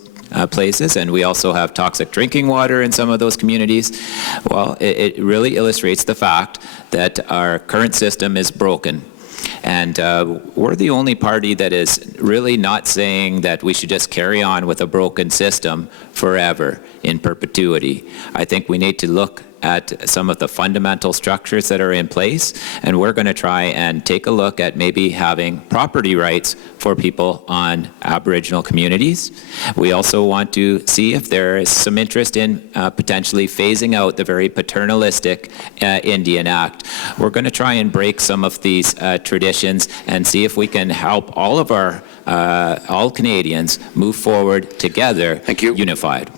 places, and we also have toxic drinking water in some of those communities. Well, it really illustrates the fact that our current system is broken. And we're the only party that is really not saying that we should just carry on with a broken system forever in perpetuity. I think we need to look at some of the fundamental structures that are in place, and we're going to try and take a look at maybe having property rights for people on Aboriginal communities. We also want to see if there is some interest in potentially phasing out the very paternalistic Indian Act. We're going to try and break some of these traditions and see if we can help all of our all Canadians move forward together, Thank you. unified.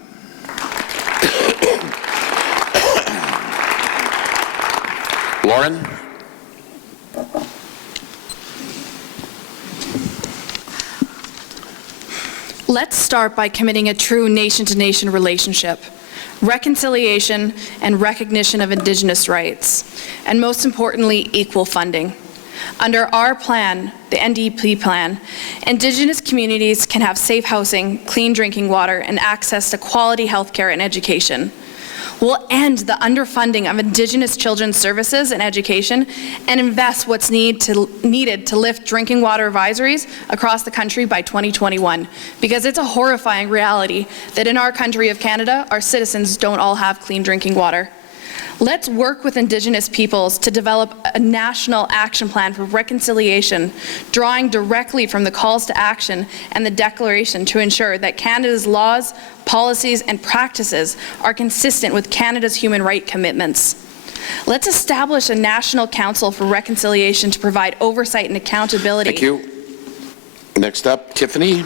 Lauren? Let's start by committing a true nation-to-nation relationship, reconciliation and recognition of Indigenous rights, and most importantly, equal funding. Under our plan, the NDP plan, Indigenous communities can have safe housing, clean drinking water, and access to quality healthcare and education. We'll end the underfunding of Indigenous children's services and education and invest what's needed to lift drinking water advisories across the country by 2021, because it's a horrifying reality that in our country of Canada, our citizens don't all have clean drinking water. Let's work with Indigenous peoples to develop a national action plan for reconciliation, drawing directly from the calls to action and the declaration to ensure that Canada's laws, policies, and practices are consistent with Canada's human rights commitments. Let's establish a National Council for Reconciliation to provide oversight and accountability. Thank you. Next up, Tiffany.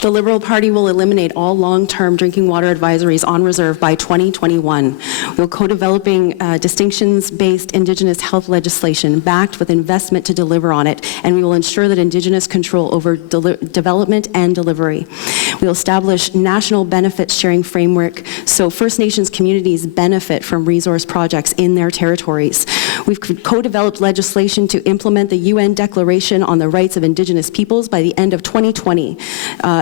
The Liberal Party will eliminate all long-term drinking water advisories on reserve by 2021. We'll co-developing distinctions-based Indigenous health legislation backed with investment to deliver on it, and we will ensure that Indigenous control over development and delivery. We'll establish national benefits sharing framework so First Nations communities benefit from resource projects in their territories. We've co-developed legislation to implement the UN Declaration on the Rights of Indigenous Peoples by the end of 2020.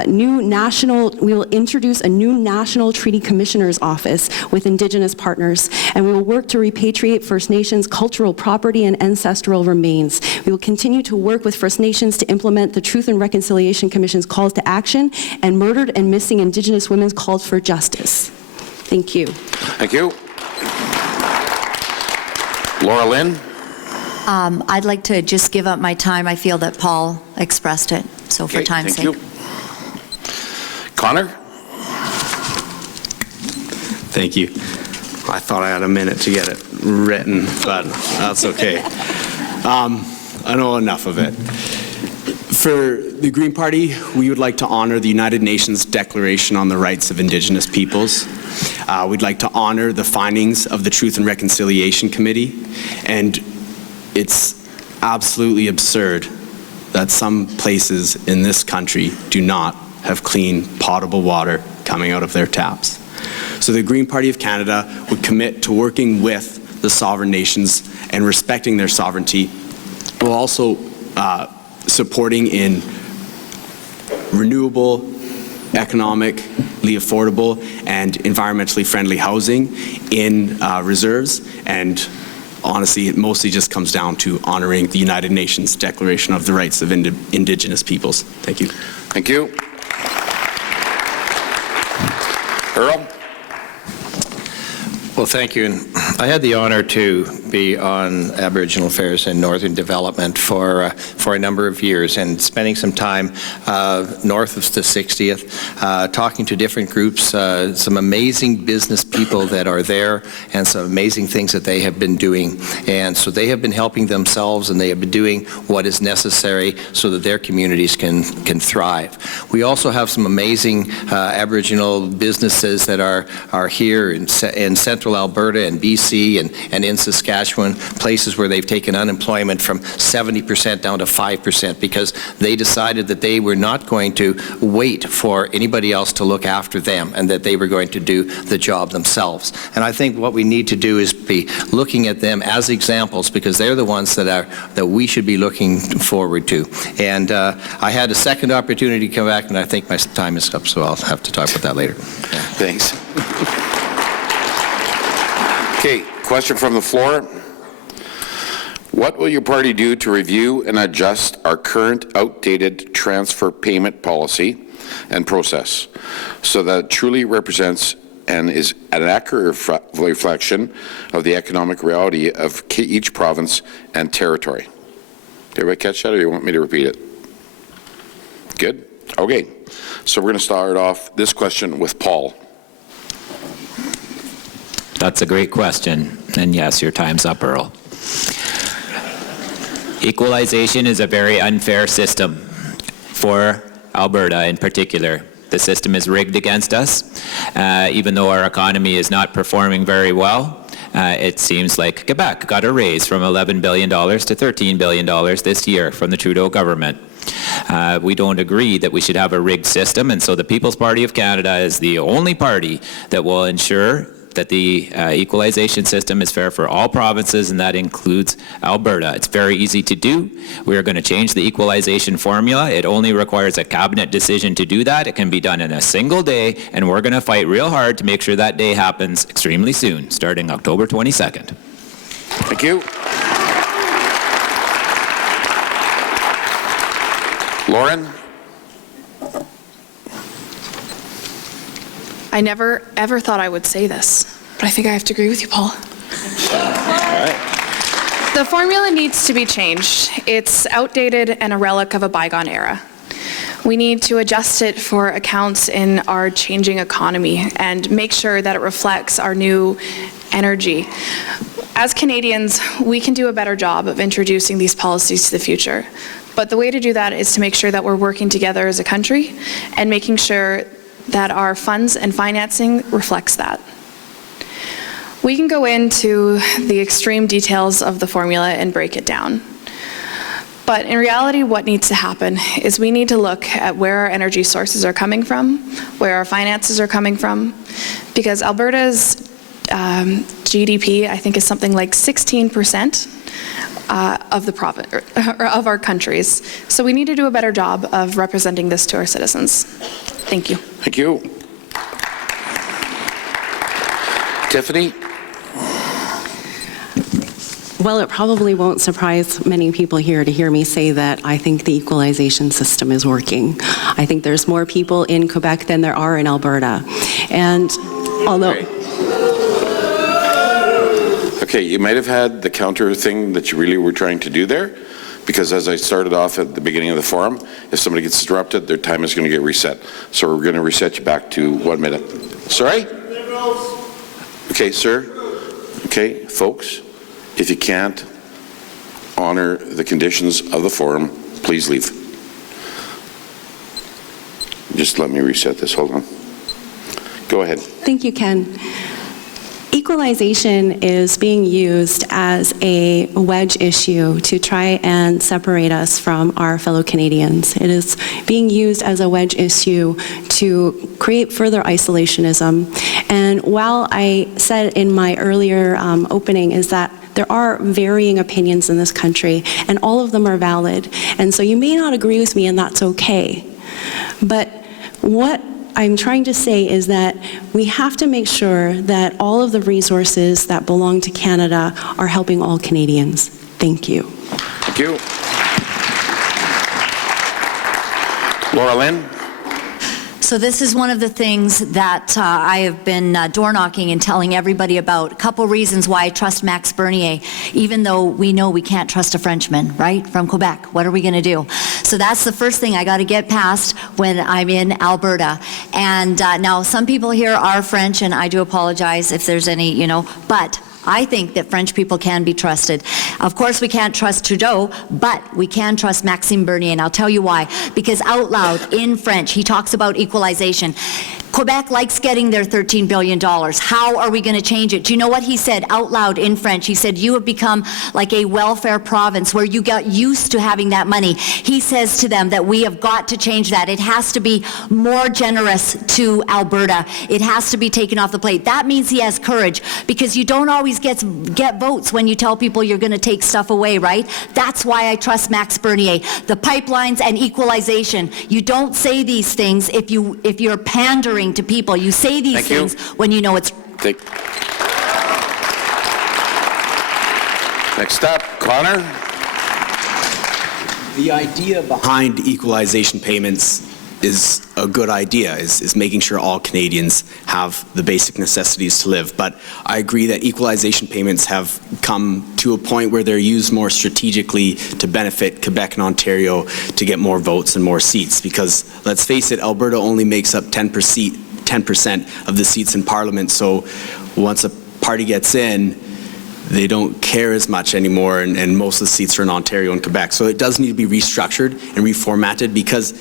We will introduce a new National Treaty Commissioner's Office with Indigenous partners, and we will work to repatriate First Nations cultural property and ancestral remains. We will continue to work with First Nations to implement the Truth and Reconciliation Commission's calls to action and murdered and missing Indigenous women's calls for justice. Thank you. Thank you. Laura Lynn? I'd like to just give up my time. I feel that Paul expressed it, so for Okay, time's thank sake. you. Connor? Thank you. I thought I had a minute to get it written, but that's okay. I know enough of it. For the Green Party, we would like to honor the United Nations Declaration on the Rights of Indigenous Peoples. We'd like to honor the findings of the Truth and Reconciliation Committee, and it's absolutely absurd that some places in this country do not have clean, potable water coming out of their taps. So the Green Party of Canada would commit to working with the sovereign nations and respecting their sovereignty, while also supporting in renewable, economically affordable, and environmentally friendly housing in reserves. And honestly, it mostly just comes down to honoring the United Nations Declaration of the Rights of Indigenous Peoples. Thank you. Thank you. Earl? Well, thank you. And I had the honor to be on Aboriginal Affairs and Northern Development for a number of years, and spending some time north of the 60th, talking to different groups, some amazing business people that are there, and some amazing things that they have been doing. And so they have been helping themselves, and they have been doing what is necessary so that their communities can thrive. We also have some amazing Aboriginal businesses that are here in central Alberta and BC and in Saskatchewan, places where they've taken unemployment from 70% down to 5% because they decided that they were not going to wait for anybody else to look after them, and that they were going to do the job themselves. And I think what we need to do is be looking at them as examples, because they're the ones that we should be looking forward to. And I had a second opportunity to come back, and I think my time is up, so I'll have to talk about that later. Thanks. Okay, question from the floor. What will your party do to review and adjust our current outdated transfer payment policy and process so that it truly represents and is an accurate reflection of the economic reality of each province and territory. Did everybody catch that, or you want me to repeat it? Good? Okay. So we're going to start off this question with Paul. That's a great question. And yes, your time's up, Earl. Equalization is a very unfair system for Alberta in particular. The system is rigged against us. Even though our economy is not performing very well, it seems like Quebec got a raise from $11 billion to $13 billion this year from the Trudeau government. We don't agree that we should have a rigged system, and so the People's Party of Canada is the only party that will ensure that the equalization system is fair for all provinces, and that includes Alberta. It's very easy to do. We are going to change the equalization formula. It only requires a cabinet decision to do that. It can be done in a single day, and we're going to fight real hard to make sure that day happens extremely soon, starting October 22nd. Thank you. Lauren? I never, ever thought I would say this, but I think I have to agree with you, Paul. The formula needs to be changed. It's outdated and a relic of a bygone era. We need to adjust it for accounts in our changing economy and make sure that it reflects our new energy. As Canadians, we can do a better job of introducing these policies to the future. But the way to do that is to make sure that we're working together as a country and making sure that our funds and financing reflects that. We can go into the extreme details of the formula and break it down. But in reality, what needs to happen is we need to look at where our energy sources are coming from, where our finances are coming from, because Alberta's GDP, I think, is something like 16% of the province, or of our countries. So we need to do a better job of representing this to our citizens. Thank you. Thank you. Tiffany? Well, it probably won't surprise many people here to hear me say that I think the equalization system is working. I think there's more people in Quebec than there are in Alberta. And although... Okay, you might have had the counter thing that you really were trying to do there, because as I started off at the beginning of the forum, if somebody gets interrupted, their time is going to get reset. So we're going to reset you back to 1 minute. Sorry? Okay, sir. Okay, folks, if you can't honor the conditions of the forum, please leave. Just let me reset this. Hold on. Go ahead. Thank you, Ken. Equalization is being used as a wedge issue to try and separate us from our fellow Canadians. It is being used as a wedge issue to create further isolationism. And while I said in my earlier opening is that there are varying opinions in this country, and all of them are valid. And so you may not agree with me, and that's okay. But what I'm trying to say is that we have to make sure that all of the resources that belong to Canada are helping all Canadians. Thank you. Thank you. Laura Lynn? So this is one of the things that I have been door knocking and telling everybody about. A couple reasons why I trust Max Bernier, even though we know we can't trust a Frenchman, right, from Quebec. What are we going to do? So that's the first thing I got to get past when I'm in Alberta. And now some people here are French, and I do apologize if there's any, but I think that French people can be trusted. Of course, we can't trust Trudeau, but we can trust Maxime Bernier, and I'll tell you why. Because out loud, in French, he talks about equalization. Quebec likes getting their $13 billion. How are we going to change it? Do you know what he said out loud in French? He said, you have become like a welfare province where you got used to having that money. He says to them that we have got to change that. It has to be more generous to Alberta. It has to be taken off the plate. That means he has courage, because you don't always get votes when you tell people you're going to take stuff away, right? That's why I trust Max Bernier. The pipelines and equalization. You don't say these things if you're pandering to people. You say these things when you know it's... Next up, Connor. The idea behind equalization payments is a good idea, is making sure all Canadians have the basic necessities to live. But I agree that equalization payments have come to a point where they're used more strategically to benefit Quebec and Ontario to get more votes and more seats. Because let's face it, Alberta only makes up 10% of the seats in Parliament. So once a party gets in, they don't care as much anymore, and most of the seats are in Ontario and Quebec. So it does need to be restructured and reformatted, because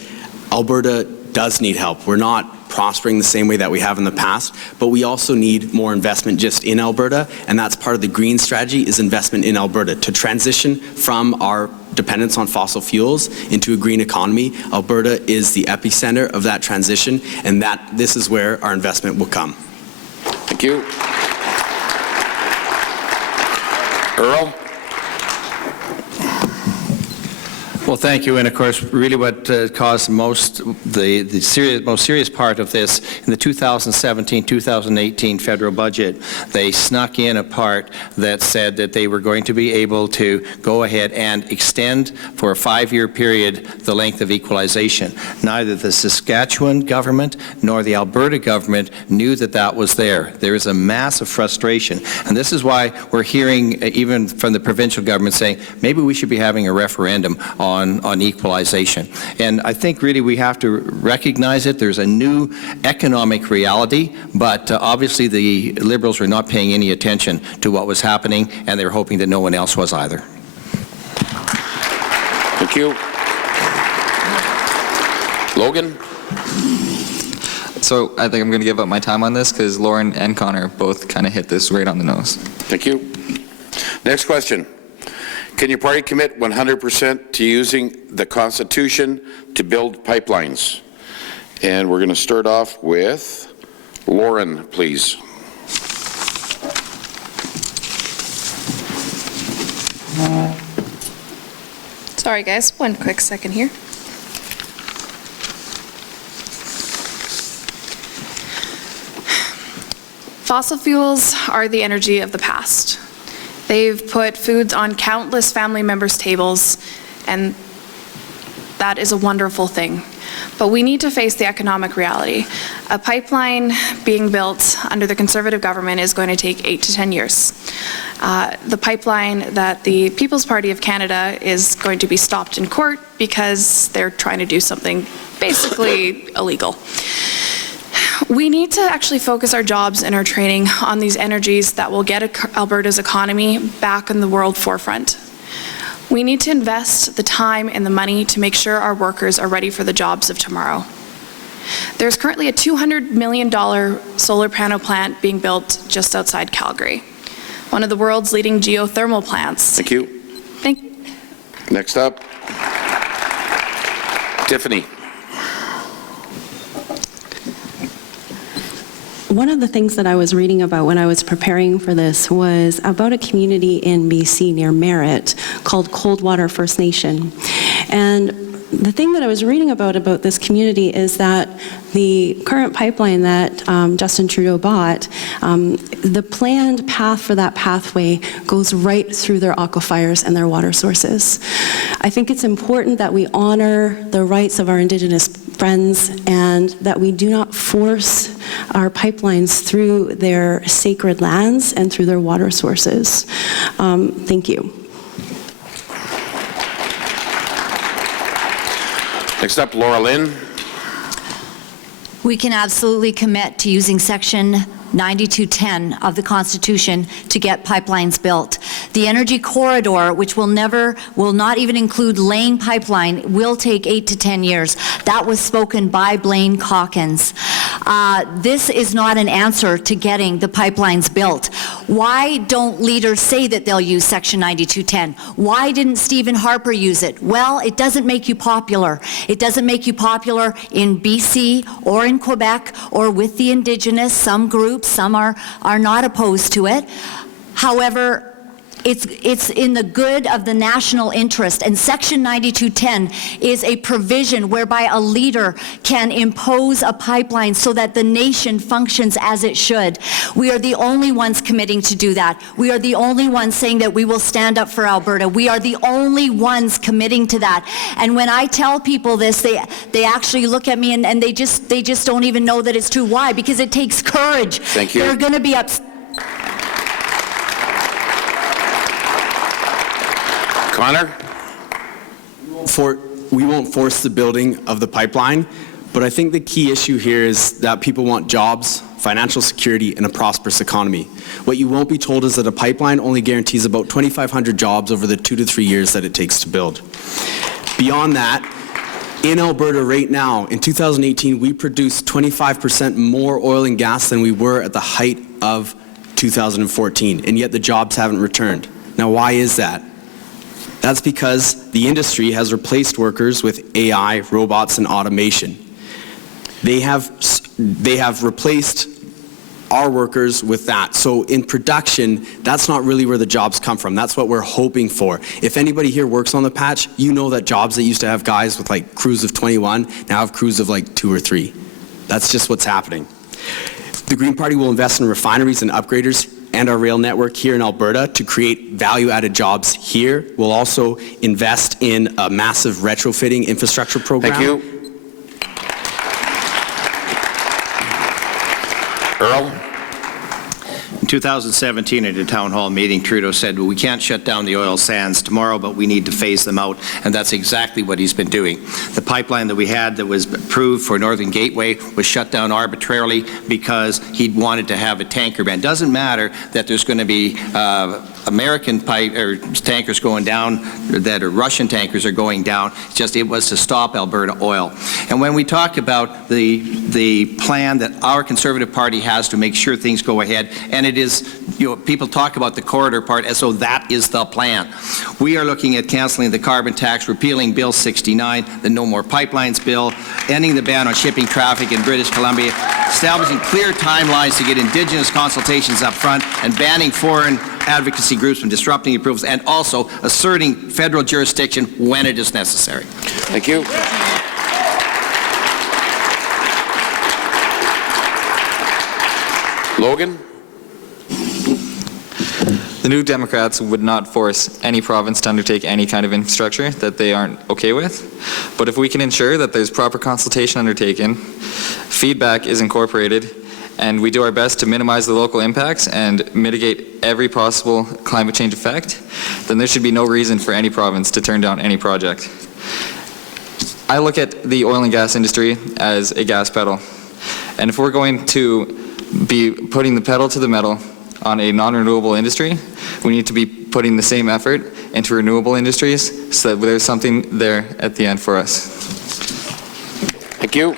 Alberta does need help. We're not prospering the same way that we have in the past, but we also need more investment just in Alberta, and that's part of the green strategy, is investment in Alberta to transition from our dependence on fossil fuels into a green economy. Alberta is the epicenter of that transition, and this is where our investment will come. Thank you. Earl? Well, thank you. And of course, really what caused most serious part of this, in the 2017-2018 federal budget, they snuck in a part that said that they were going to be able to go ahead and extend for a 5-year period the length of equalization. Neither the Saskatchewan government nor the Alberta government knew that that was there. There is a massive frustration. And this is why we're hearing, even from the provincial government, saying maybe we should be having a referendum on equalization. And I think really we have to recognize it. There's a new economic reality, but obviously the Liberals were not paying any attention to what was happening, and they were hoping that no one else was either. Thank you. Logan? So I think I'm going to give up my time on this because Lauren and Connor both kind of hit this right on the nose. Thank you. Next question. Can your party commit 100% to using the Constitution to build pipelines? And we're going to start off with Lauren, please. Sorry, guys, one quick second here. Fossil fuels are the energy of the past. They've put foods on countless family members' tables, and that is a wonderful thing. But we need to face the economic reality. A pipeline being built under the Conservative government is going to take 8 to 10 years. The pipeline that the People's Party of Canada is going to be stopped in court because they're trying to do something basically illegal. We need to actually focus our jobs and our training on these energies that will get Alberta's economy back in the world forefront. We need to invest the time and the money to make sure our workers are ready for the jobs of tomorrow. There's currently a $200 million solar panel plant being built just outside Calgary, one of the world's leading geothermal plants. Thank you. Next up, Tiffany. One of the things that I was reading about when I was preparing for this was about a community in BC near Merritt called Coldwater First Nation. And the thing that I was reading about this community is that the current pipeline that Justin Trudeau bought, the planned path for that pathway goes right through their aquifers and their water sources. I think it's important that we honor the rights of our Indigenous friends and that we do not force our pipelines through their sacred lands and through their water sources. Thank you. Next up, Laura Lynn. We can absolutely commit to using Section 9210 of the Constitution to get pipelines built. The energy corridor, which will not even include laying pipeline, will take 8 to 10 years. That was spoken by Blaine Calkins. This is not an answer to getting the pipelines built. Why don't leaders say that they'll use Section 9210? Why didn't Stephen Harper use it? Well, it doesn't make you popular. It doesn't make you popular in BC or in Quebec or with the Indigenous. Some groups, some are not opposed to it. However, It's in the good of the national interest. And Section 9210 is a provision whereby a leader can impose a pipeline so that the nation functions as it should. We are the only ones committing to do that. We are the only ones saying that we will stand up for Alberta. We are the only ones committing to that. And when I tell people this, they actually look at me and they just don't even know that it's true. Why? Because it takes courage. Thank you. They're going to be upset. Connor? We won't force the building of the pipeline, but I think the key issue here is that people want jobs, financial security, and a prosperous economy. What you won't be told is that a pipeline only guarantees about 2,500 jobs over the 2 to 3 years that it takes to build. Beyond that, in Alberta right now, in 2018, we produced 25% more oil and gas than we were at the height of 2014, and yet the jobs haven't returned. Now, why is that? That's because the industry has replaced workers with AI, robots, and automation. They have replaced our workers with that. So in production, that's not really where the jobs come from. That's what we're hoping for. If anybody here works on the patch, you know that jobs that used to have guys with like crews of 21 now have crews of like 2 or 3. That's just what's happening. The Green Party will invest in refineries and upgraders and our rail network here in Alberta to create value-added jobs here. We'll also invest in a massive retrofitting infrastructure program. Thank you. Earl? In 2017, at a town hall meeting, Trudeau said, well, we can't shut down the oil sands tomorrow, but we need to phase them out, and that's exactly what he's been doing. The pipeline that we had that was approved for Northern Gateway was shut down arbitrarily because he wanted to have a tanker ban. It doesn't matter that there's going to be American tankers going down, that are Russian tankers are going down. It's just it was to stop Alberta oil. And when we talk about the plan that our Conservative Party has to make sure things go ahead, and it is, people talk about the corridor part as though that is the plan. We are looking at canceling the carbon tax, repealing Bill 69, the No More Pipelines bill, ending the ban on shipping traffic in British Columbia, establishing clear timelines to get Indigenous consultations up front, and banning foreign advocacy groups from disrupting approvals, and also asserting federal jurisdiction when it is necessary. Thank you. Logan? The New Democrats would not force any province to undertake any kind of infrastructure that they aren't okay with. But if we can ensure that there's proper consultation undertaken, feedback is incorporated, and we do our best to minimize the local impacts and mitigate every possible climate change effect, then there should be no reason for any province to turn down any project. I look at the oil and gas industry as a gas pedal. And if we're going to be putting the pedal to the metal on a non-renewable industry, we need to be putting the same effort into renewable industries so that there's something there at the end for us. Thank you.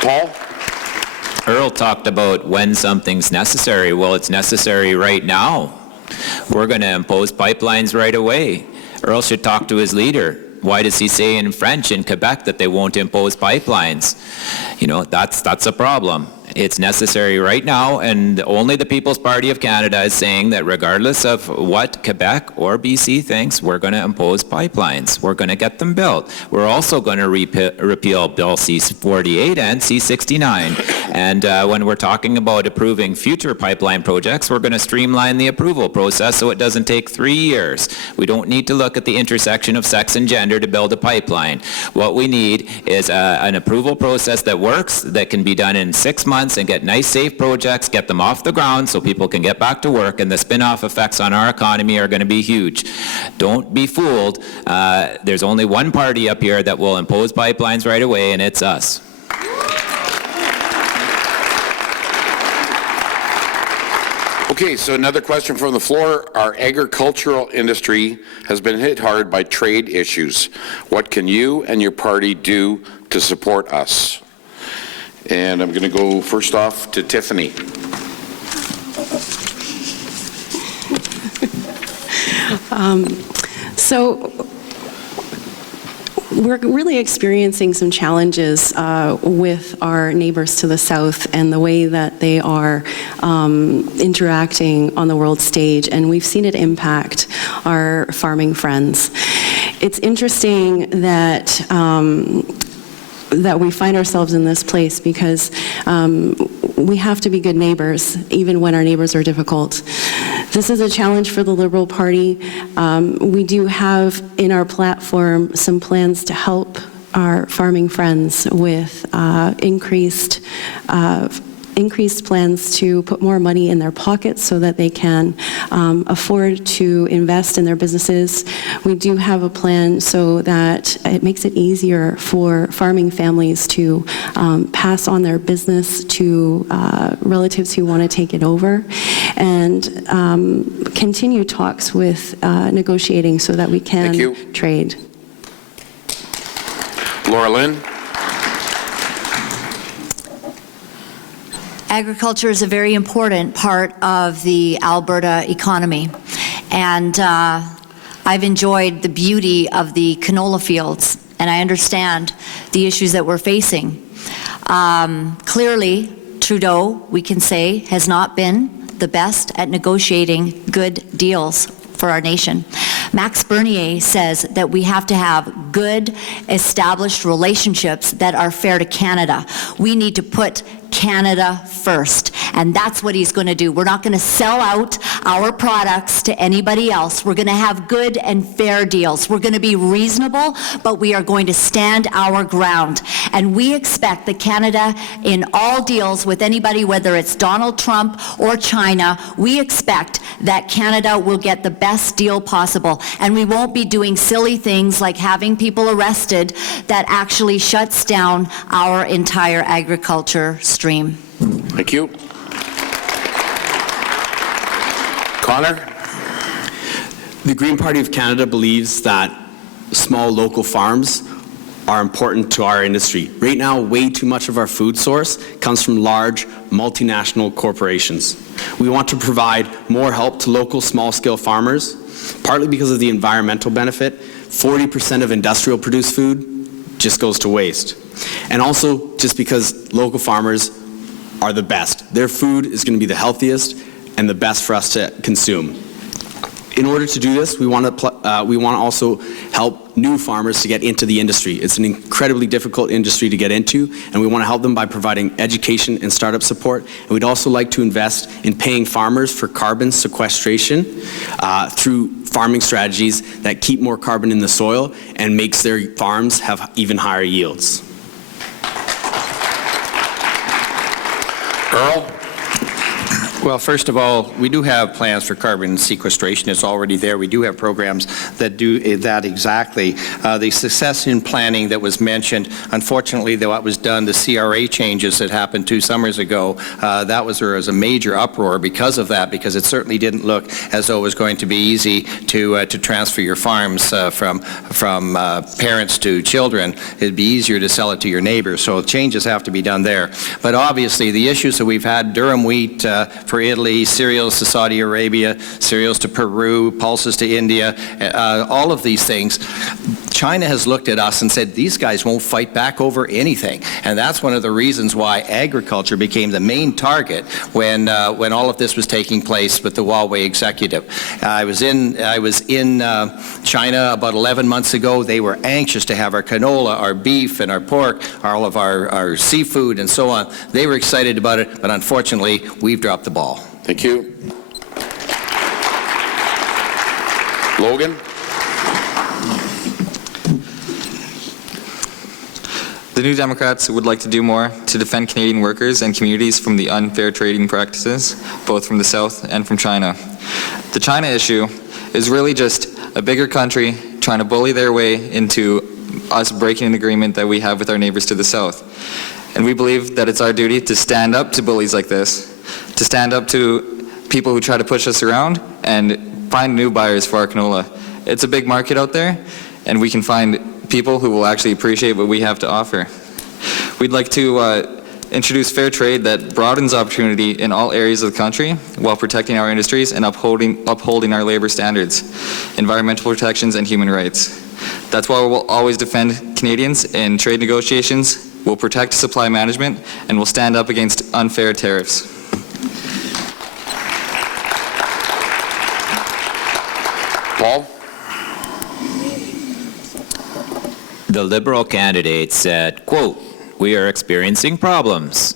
Paul? Earl talked about when something's necessary. Well, it's necessary right now. We're going to impose pipelines right away. Earl should talk to his leader. Why does he say in French in Quebec that they won't impose pipelines? You know, that's a problem. It's necessary right now, and only the People's Party of Canada is saying that regardless of what Quebec or BC thinks, we're going to impose pipelines. We're going to get them built. We're also going to repeal Bill C-48 and C-69. And when we're talking about approving future pipeline projects, we're going to streamline the approval process so it doesn't take 3 years. We don't need to look at the intersection of sex and gender to build a pipeline. What we need is an approval process that works, that can be done in 6 months, and get nice, safe projects, get them off the ground so people can get back to work, and the spin-off effects on our economy are going to be huge. Don't be fooled. There's only one party up here that will impose pipelines right away, and it's us. Okay, so another question from the floor. Our agricultural industry has been hit hard by trade issues. What can you and your party do to support us? And I'm going to go first off to Tiffany. So we're really experiencing some challenges with our neighbors to the south and the way that they are interacting on the world stage, and we've seen it impact our farming friends. It's interesting that that we find ourselves in this place because we have to be good neighbors, even when our neighbors are difficult. This is a challenge for the Liberal Party. We do have in our platform some plans to help our farming friends with increased plans to put more money in their pockets so that they can afford to invest in their businesses. We do have a plan so that it makes it easier for farming families to pass on their business to relatives who want to take it over, and continue talks with negotiating so that we can trade. Laura Lynn. Agriculture is a very important part of the Alberta economy, and I've enjoyed the beauty of the canola fields, and I understand the issues that we're facing. Clearly, Trudeau, we can say, has not been the best at negotiating good deals for our nation. Max Bernier says that we have to have good, established relationships that are fair to Canada. We need to put Canada first, and that's what he's going to do. We're not going to sell out our products to anybody else. We're going to have good and fair deals. We're going to be reasonable, but we are going to stand our ground. And we expect that Canada, in all deals with anybody, whether it's Donald Trump or China, we expect that Canada will get the best deal possible. And we won't be doing silly things like having people arrested that actually shuts down our entire agriculture stream. Thank you. Connor? The Green Party of Canada believes that small local farms are important to our industry. Right now, way too much of our food source comes from large multinational corporations. We want to provide more help to local small-scale farmers, partly because of the environmental benefit. 40% of industrial produced food just goes to waste. And also just because local farmers are the best. Their food is going to be the healthiest and the best for us to consume. In order to do this, we want to also help new farmers to get into the industry. It's an incredibly difficult industry to get into, and we want to help them by providing education and startup support. And we'd also like to invest in paying farmers for carbon sequestration through farming strategies that keep more carbon in the soil and makes their farms have even higher yields. Earl? Well, first of all, we do have plans for carbon sequestration. It's already there. We do have programs that do that exactly. The succession planning that was mentioned, unfortunately, what was done, the CRA changes that happened 2 summers ago, there was a major uproar because of that, because it certainly didn't look as though it was going to be easy to transfer your farms from parents to children. It'd be easier to sell it to your neighbors, so changes have to be done there. But obviously, the issues that we've had, durum wheat for Italy, cereals to Saudi Arabia, cereals to Peru, pulses to India, all of these things, China has looked at us and said, these guys won't fight back over anything. And that's one of the reasons why agriculture became the main target when all of this was taking place with the Huawei executive. I was in China about 11 months ago. They were anxious to have our canola, our beef, and our pork, all of our seafood and so on. They were excited about it, but unfortunately, we've dropped the ball. Thank you. Logan? The New Democrats would like to do more to defend Canadian workers and communities from the unfair trading practices, both from the South and from China. The China issue is really just a bigger country trying to bully their way into us breaking an agreement that we have with our neighbors to the South. And we believe that it's our duty to stand up to bullies like this, to stand up to people who try to push us around and find new buyers for our canola. It's a big market out there, and we can find people who will actually appreciate what we have to offer. We'd like to introduce fair trade that broadens opportunity in all areas of the country while protecting our industries and upholding our labor standards, environmental protections, and human rights. That's why we'll always defend Canadians in trade negotiations, we'll protect supply management, and we'll stand up against unfair tariffs. Paul? The Liberal candidate said, quote, "We are experiencing problems."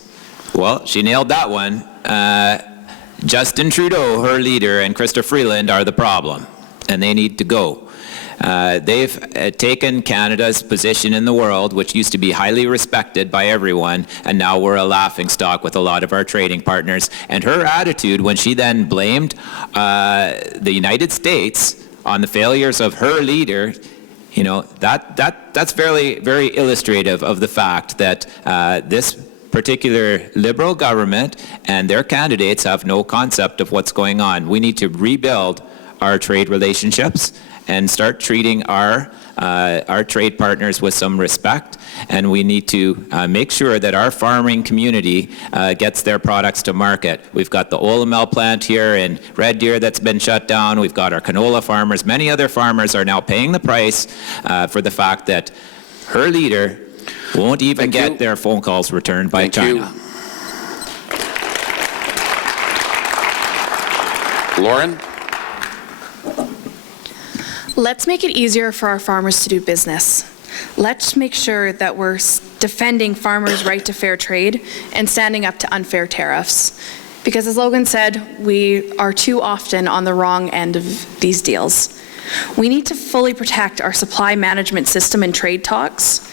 Well, she nailed that one. Justin Trudeau, her leader, and Chrystia Freeland are the problem, and they need to go. They've taken Canada's position in the world, which used to be highly respected by everyone, and now we're a laughingstock with a lot of our trading partners. And her attitude, when she then blamed the United States on the failures of her leader, you know, that's very, very illustrative of the fact that this particular Liberal government and their candidates have no concept of what's going on. We need to rebuild our trade relationships and start treating our trade partners with some respect, and we need to make sure that our farming community gets their products to market. We've got the Olymel plant here in Red Deer that's been shut down. We've got our canola farmers. Many other farmers are now paying the price for the fact that her leader won't even get their phone calls returned by China. Lauren? Let's make it easier for our farmers to do business. Let's make sure that we're defending farmers' right to fair trade and standing up to unfair tariffs. Because as Logan said, we are too often on the wrong end of these deals. We need to fully protect our supply management system in trade talks.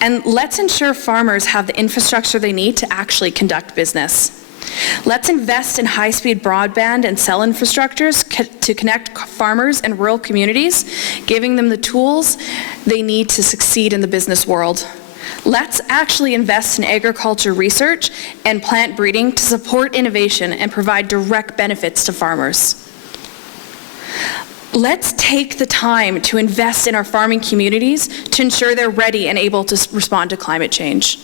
And let's ensure farmers have the infrastructure they need to actually conduct business. Let's invest in high-speed broadband and cell infrastructures to connect farmers and rural communities, giving them the tools they need to succeed in the business world. Let's actually invest in agriculture research and plant breeding to support innovation and provide direct benefits to farmers. Let's take the time to invest in our farming communities to ensure they're ready and able to respond to climate change.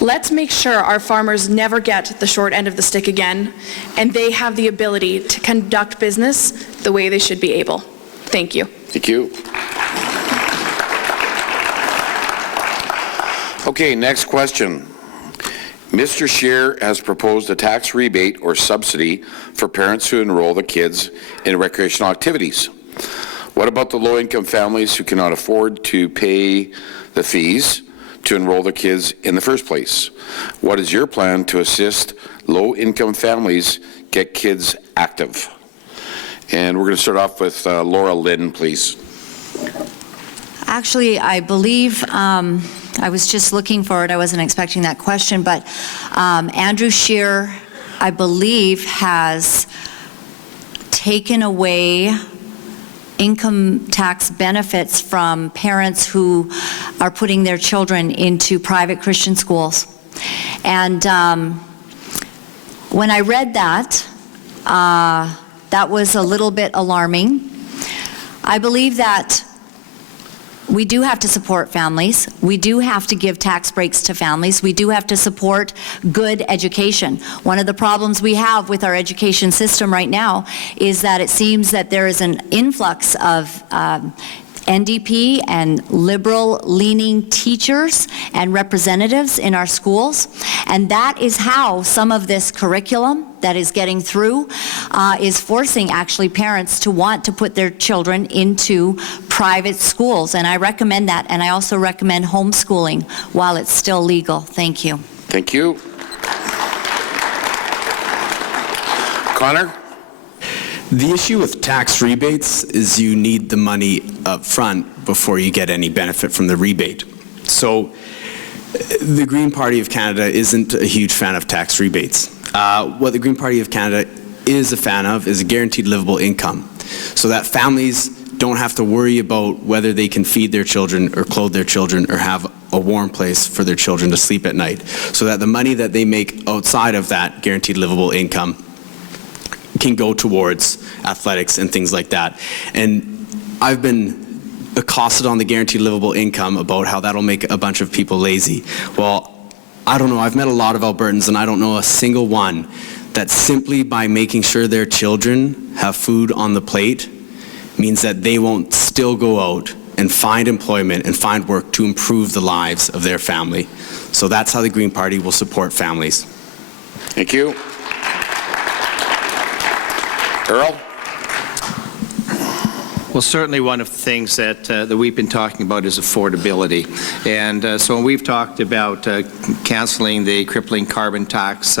Let's make sure our farmers never get the short end of the stick again, and they have the ability to conduct business the way they should be able. Thank you. Thank you. Okay, next question. Mr. Scheer has proposed a tax rebate or subsidy for parents who enroll the kids in recreational activities. What about the low-income families who cannot afford to pay the fees to enroll their kids in the first place? What is your plan to assist low-income families get kids active? And we're going to start off with Laura Lynn, please. Actually, I believe, I was just looking for it, I wasn't expecting that question, but Andrew Scheer, I believe, has taken away income tax benefits from parents who are putting their children into private Christian schools. And when I read that, that was a little bit alarming. I believe that we do have to support families. We do have to give tax breaks to families. We do have to support good education. One of the problems we have with our education system right now is that it seems that there is an influx of NDP and liberal-leaning teachers and representatives in our schools, and that is how some of this curriculum that is getting through is forcing actually parents to want to put their children into private schools, and I recommend that, and I also recommend homeschooling while it's still legal. Thank you. Thank you. Connor? The issue with tax rebates is you need the money up front before you get any benefit from the rebate. So the Green Party of Canada isn't a huge fan of tax rebates. What the Green Party of Canada is a fan of is a guaranteed livable income, so that families don't have to worry about whether they can feed their children or clothe their children or have a warm place for their children to sleep at night, so that the money that they make outside of that guaranteed livable income can go towards athletics and things like that. And I've been accosted on the guaranteed livable income about how that'll make a bunch of people lazy. Well, I don't know, I've met a lot of Albertans and I don't know a single one that simply by making sure their children have food on the plate means that they won't still go out and find employment and find work to improve the lives of their family. So that's how the Green Party will support families. Thank you. Earl? Well, certainly one of the things that we've been talking about is affordability. And so when we've talked about canceling the crippling carbon tax,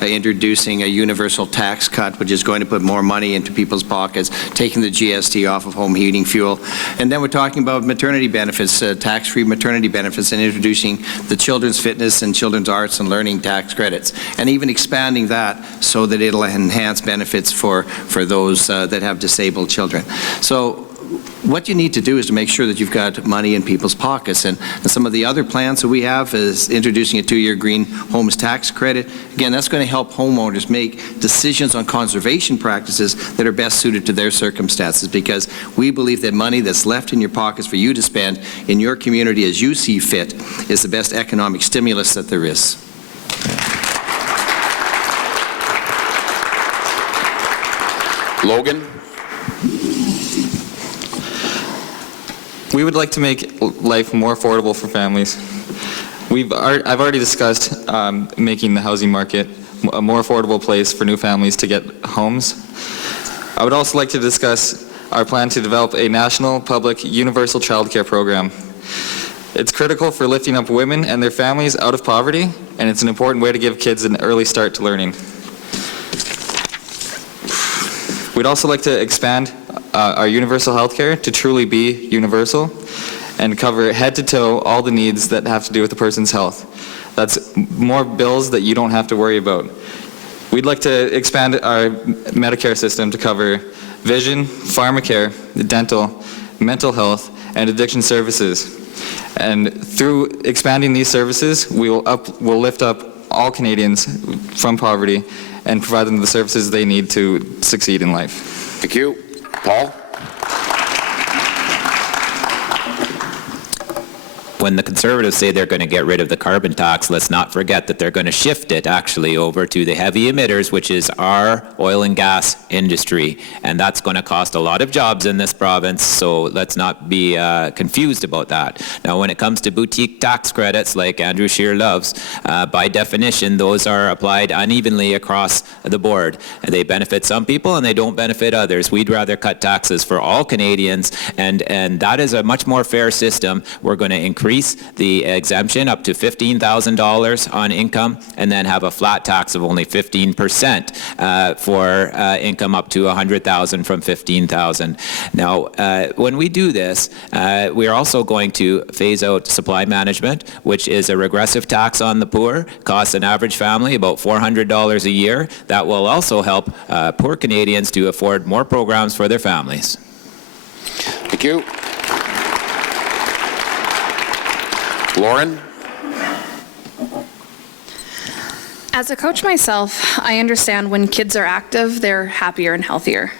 introducing a universal tax cut, which is going to put more money into people's pockets, taking the GST off of home heating fuel. And then we're talking about maternity benefits, tax-free maternity benefits, and introducing the children's fitness and children's arts and learning tax credits, and even expanding that so that it'll enhance benefits for those that have disabled children. So what you need to do is to make sure that you've got money in people's pockets. And some of the other plans that we have is introducing a 2-year green homes tax credit. Again, that's going to help homeowners make decisions on conservation practices that are best suited to their circumstances, because we believe that money that's left in your pockets for you to spend in your community as you see fit is the best economic stimulus that there is. Logan? We would like to make life more affordable for families. I've already discussed making the housing market a more affordable place for new families to get homes. I would also like to discuss our plan to develop a national public universal childcare program. It's critical for lifting up women and their families out of poverty, and it's an important way to give kids an early start to learning. We'd also like to expand our universal health care to truly be universal and cover head to toe all the needs that have to do with a person's health. That's more bills that you don't have to worry about. We'd like to expand our Medicare system to cover vision, pharmacare, dental, mental health, and addiction services. And through expanding these services, we'll lift up all Canadians from poverty and provide them the services they need to succeed in life. Thank you. Paul? When the Conservatives say they're going to get rid of the carbon tax, let's not forget that they're going to shift it actually over to the heavy emitters, which is our oil and gas industry. And that's going to cost a lot of jobs in this province, so let's not be confused about that. Now, when it comes to boutique tax credits, like Andrew Scheer loves, by definition, those are applied unevenly across the board. They benefit some people and they don't benefit others. We'd rather cut taxes for all Canadians, and that is a much more fair system. We're going to increase the exemption up to $15,000 on income, and then have a flat tax of only 15% for income up to $100,000 from $15,000. Now, when we do this, we're also going to phase out supply management, which is a regressive tax on the poor, costs an average family about $400 a year. That will also help poor Canadians to afford more programs for their families. Thank you. Lauren? As a coach myself, I understand when kids are active, they're happier and healthier.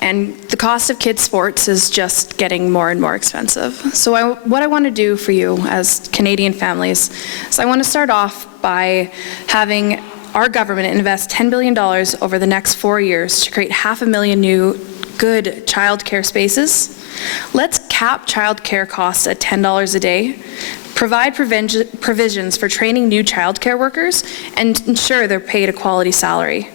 And the cost of kids' sports is just getting more and more expensive. So what I want to do for you as Canadian families is I want to start off by having our government invest $10 billion over the next 4 years to create 500,000 new good childcare spaces. Let's cap childcare costs at $10 a day, provide provisions for training new childcare workers, and ensure they're paid a quality salary.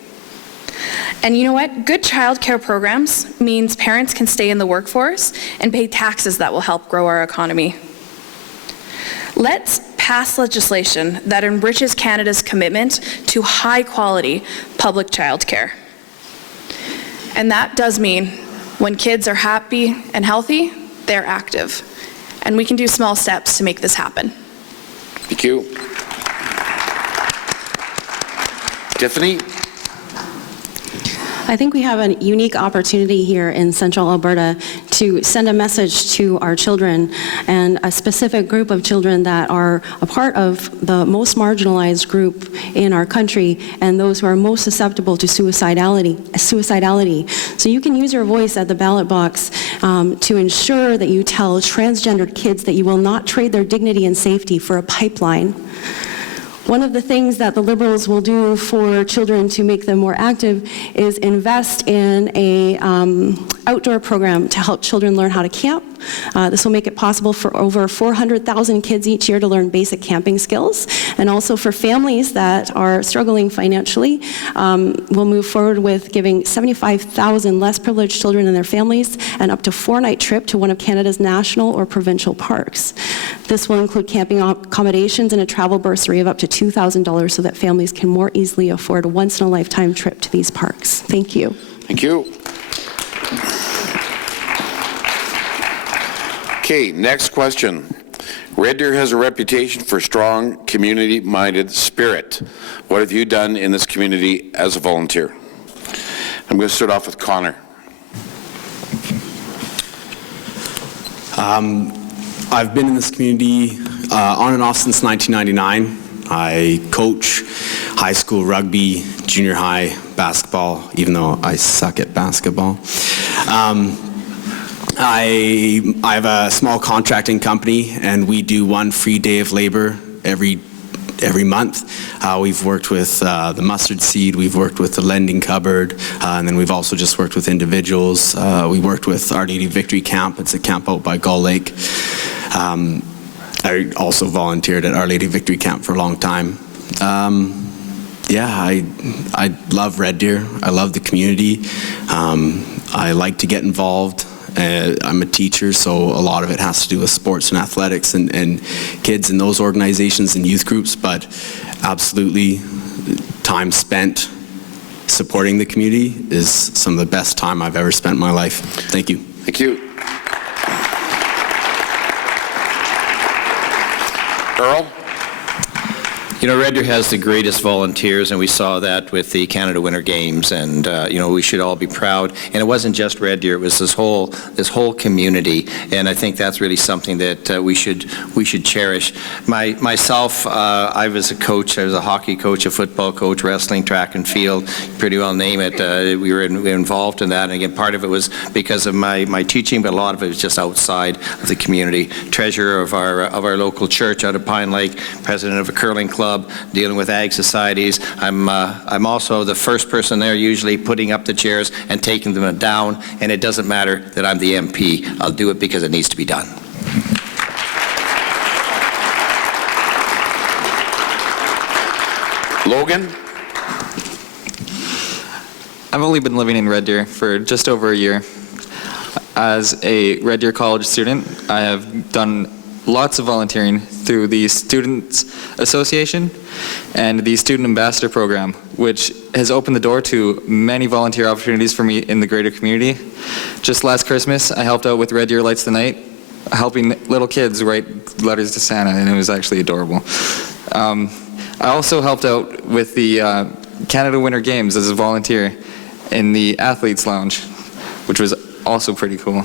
And you know what? Good childcare programs means parents can stay in the workforce and pay taxes that will help grow our economy. Let's pass legislation that enriches Canada's commitment to high-quality public childcare. And that does mean when kids are happy and healthy, they're active. And we can do small steps to make this happen. Thank you. Tiffany? I think we have a unique opportunity here in Central Alberta to send a message to our children, and a specific group of children that are a part of the most marginalized group in our country, and those who are most susceptible to suicidality. So you can use your voice at the ballot box to ensure that you tell transgendered kids that you will not trade their dignity and safety for a pipeline. One of the things that the Liberals will do for children to make them more active is invest in a outdoor program to help children learn how to camp, This will make it possible for over 400,000 kids each year to learn basic camping skills, and also for families that are struggling financially, we'll move forward with giving 75,000 less privileged children and their families an up to 4-night trip to one of Canada's national or provincial parks. This will include camping accommodations and a travel bursary of up to $2,000 so that families can more easily afford a once-in-a-lifetime trip to these parks. Thank you. Thank you. Okay, next question. Red Deer has a reputation for strong, community-minded spirit. What have you done in this community as a volunteer? I'm going to start off with Connor. I've been in this community on and off since 1999. I coach high school rugby, junior high basketball, even though I suck at basketball. I have a small contracting company, and we do one free day of labor every month. We've worked with the mustard seed, we've worked with the lending cupboard, and then we've also just worked with individuals. We worked with RDC Victory Camp. It's a camp out by Gull Lake. I also volunteered at Our Lady Victory Camp for a long time. Yeah, I love Red Deer. I love the community. I like to get involved. I'm a teacher, so a lot of it has to do with sports and athletics and kids in those organizations and youth groups, but absolutely time spent supporting the community is some of the best time I've ever spent in my life. Thank you. Thank you. Earl? You know, Red Deer has the greatest volunteers, and we saw that with the Canada Winter Games, and you know, we should all be proud. And it wasn't just Red Deer; it was this whole community, and I think that's really something that we should cherish. Myself, I was a coach. I was a hockey coach, a football coach, wrestling, track and field. Pretty well name it. We were involved in that, and again, part of it was because of my teaching, but a lot of it was just outside of the community. Treasurer of our local church out of Pine Lake, president of a curling club, dealing with ag societies. I'm also the first person there, usually putting up the chairs and taking them down, and it doesn't matter that I'm the MP. I'll do it because it needs to be done. Logan? I've only been living in Red Deer for just over a year. As a Red Deer College student, I have done lots of volunteering through the Students Association and the Student Ambassador Program, which has opened the door to many volunteer opportunities for me in the greater community. Just last Christmas, I helped out with Red Deer Lights the Night, helping little kids write letters to Santa, and it was actually adorable. I also helped out with the Canada Winter Games as a volunteer in the Athletes Lounge, which was also pretty cool.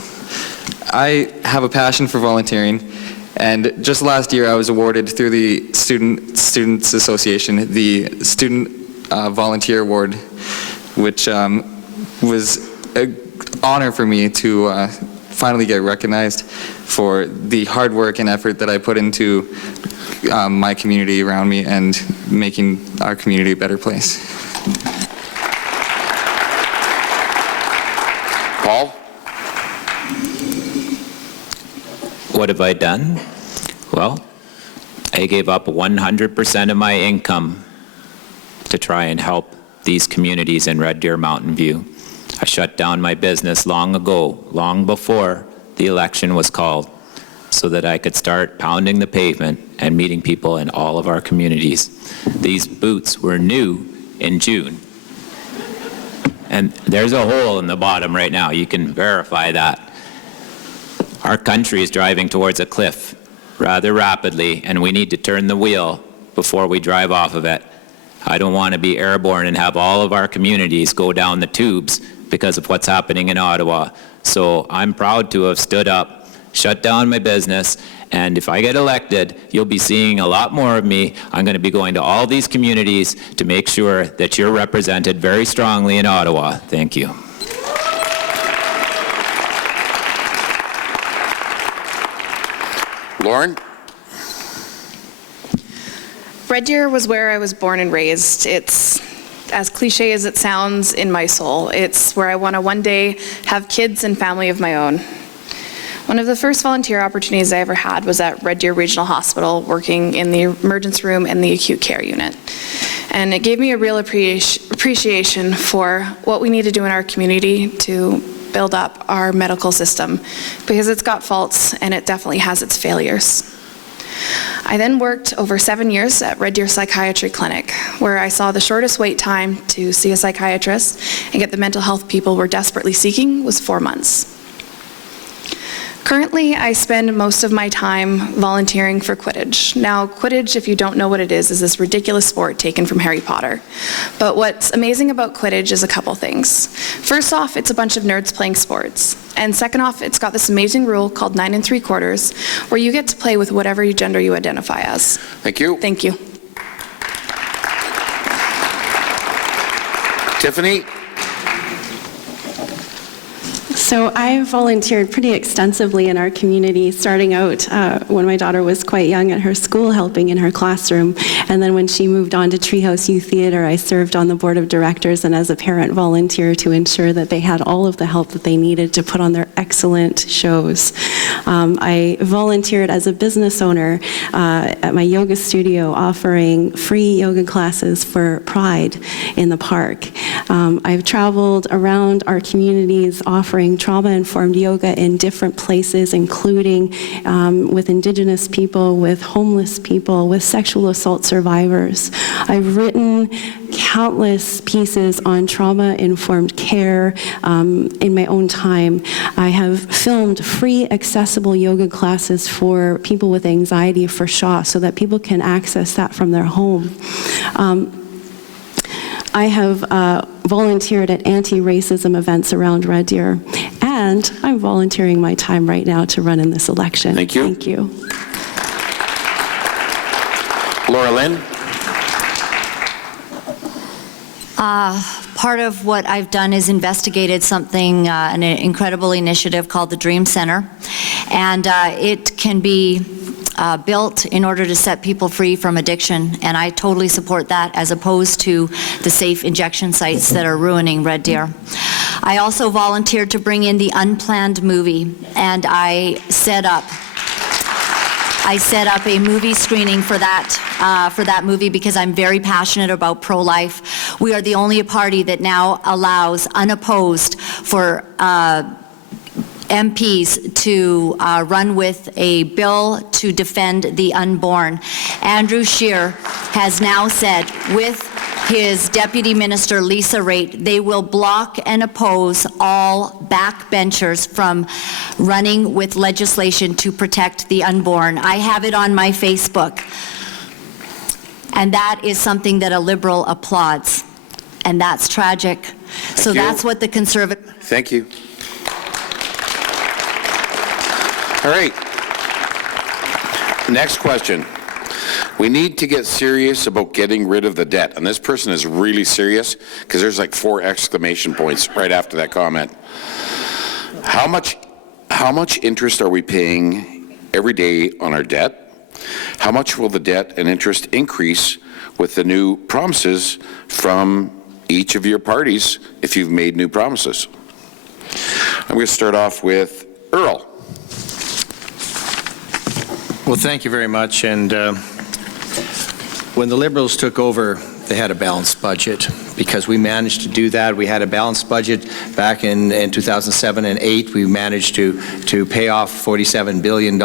I have a passion for volunteering, and just last year I was awarded through the Students Association the Student Volunteer Award, which was an honor for me to finally get recognized for the hard work and effort that I put into my community around me and making our community a better place. Paul? What have I done? Well, I gave up 100% of my income to try and help these communities in Red Deer Mountain View. I shut down my business long ago, long before the election was called, so that I could start pounding the pavement and meeting people in all of our communities. These boots were new in June. And there's a hole in the bottom right now. You can verify that. Our country is driving towards a cliff rather rapidly, and we need to turn the wheel before we drive off of it. I don't want to be airborne and have all of our communities go down the tubes because of what's happening in Ottawa. So I'm proud to have stood up, shut down my business, and if I get elected, you'll be seeing a lot more of me. I'm going to be going to all these communities to make sure that you're represented very strongly in Ottawa. Thank you. Lauren? Red Deer was where I was born and raised. It's, as cliche as it sounds, in my soul. It's where I want to one day have kids and family of my own. One of the first volunteer opportunities I ever had was at Red Deer Regional Hospital, working in the emergency room and the acute care unit. And it gave me a real appreciation for what we need to do in our community to build up our medical system, because it's got faults and it definitely has its failures. I then worked over 7 years at Red Deer Psychiatry Clinic, where I saw the shortest wait time to see a psychiatrist and get the mental health people we're desperately seeking was 4 months. Currently, I spend most of my time volunteering for Quidditch. Now, Quidditch, if you don't know what it is this ridiculous sport taken from Harry Potter. But what's amazing about Quidditch is a couple things. First off, it's a bunch of nerds playing sports. And second off, it's got this amazing rule called 9 3/4, where you get to play with whatever gender you identify as. Thank you. Thank you. Tiffany? So I volunteered pretty extensively in our community, starting out when my daughter was quite young at her school, helping in her classroom. And then when she moved on to Treehouse Youth Theatre, I served on the board of directors and as a parent volunteer to ensure that they had all of the help that they needed to put on their excellent shows. I volunteered as a business owner at my yoga studio, offering free yoga classes for Pride in the park. I've traveled around our communities offering trauma-informed yoga in different places, including with Indigenous people, with homeless people, with sexual assault survivors. I've written countless pieces on trauma-informed care in my own time. I have filmed free accessible yoga classes for people with anxiety for SHA so that people can access that from their home. I have volunteered at anti-racism events around Red Deer, and I'm volunteering my time right now to run in this election. Thank you. Thank you. Laura Lynn? Part of what I've done is investigated something, an incredible initiative called the Dream Center, and it can be built in order to set people free from addiction, and I totally support that as opposed to the safe injection sites that are ruining Red Deer. I also volunteered to bring in the Unplanned movie, and I set up a movie screening for that movie because I'm very passionate about pro-life. We are the only party that now allows unopposed for MPs to run with a bill to defend the unborn. Andrew Scheer has now said, with his Deputy Minister Lisa Raitt, they will block and oppose all backbenchers from running with legislation to protect the unborn. I have it on my Facebook. And that is something that a Liberal applauds. And that's tragic. So that's what the Conservative... Thank you. All right. Next question. We need to get serious about getting rid of the debt. And this person is really serious because there's like 4 exclamation points right after that comment. How much interest are we paying every day on our debt? How much will the debt and interest increase with the new promises from each of your parties if you've made new promises? I'm going to start off with Earl. Well, thank you very much. And when the Liberals took over, they had a balanced budget because we managed to do that. We had a balanced budget back in 2007 and 2008. We managed to pay off $47 billion.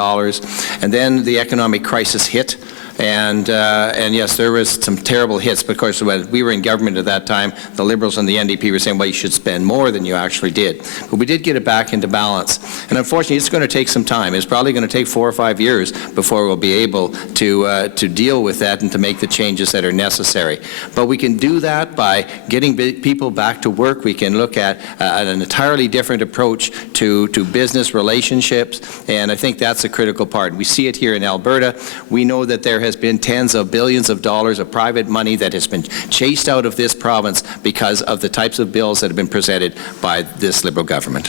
And then the economic crisis hit. And yes, there was some terrible hits because when we were in government at that time, the Liberals and the NDP were saying, well, you should spend more than you actually did. But we did get it back into balance. And unfortunately, it's going to take some time. It's probably going to take 4 or 5 years before we'll be able to deal with that and to make the changes that are necessary. But we can do that by getting people back to work. We can look at an entirely different approach to business relationships, and I think that's a critical part. We see it here in Alberta. We know that there has been tens of billions of dollars of private money that has been chased out of this province because of the types of bills that have been presented by this Liberal government.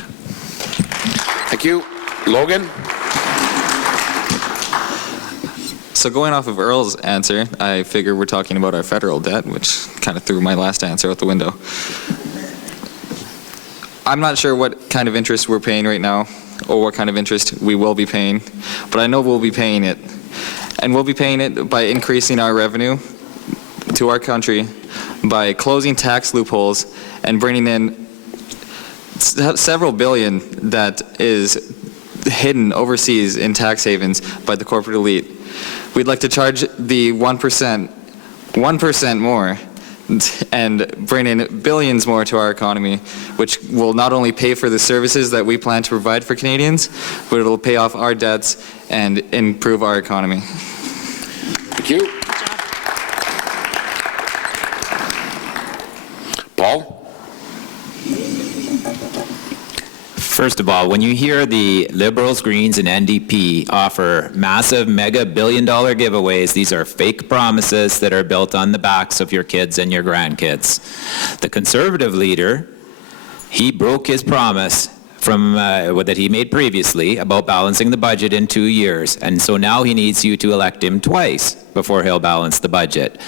Thank you. Logan? So going off of Earl's answer, I figure we're talking about our federal debt, which kind of threw my last answer out the window. I'm not sure what kind of interest we're paying right now or what kind of interest we will be paying, but I know we'll be paying it. And we'll be paying it by increasing our revenue to our country, by closing tax loopholes and bringing in several billion that is hidden overseas in tax havens by the corporate elite. We'd like to charge the 1% more, and bring in billions more to our economy, which will not only pay for the services that we plan to provide for Canadians, but it'll pay off our debts and improve our economy. Thank you. Paul? First of all, when you hear the Liberals, Greens, and NDP offer massive mega billion-dollar giveaways, these are fake promises that are built on the backs of your kids and your grandkids. The Conservative leader, he broke his promise from that he made previously about balancing the budget in 2 years, and so now he needs you to elect him twice before he'll balance the budget.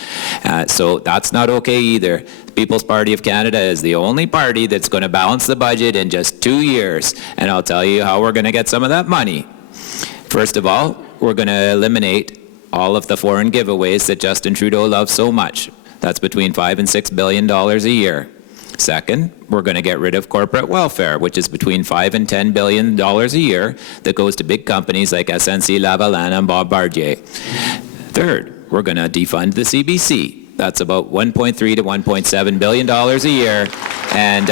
So that's not okay either. The People's Party of Canada is the only party that's going to balance the budget in just 2 years, and I'll tell you how we're going to get some of that money. First of all, we're going to eliminate all of the foreign giveaways that Justin Trudeau loves so much. That's between $5 and $6 billion a year. Second, we're going to get rid of corporate welfare, which is between $5 and $10 billion a year that goes to big companies like SNC Lavalin and Bombardier. Third, we're going to defund the CBC. That's about $1.3 to $1.7 billion a year, and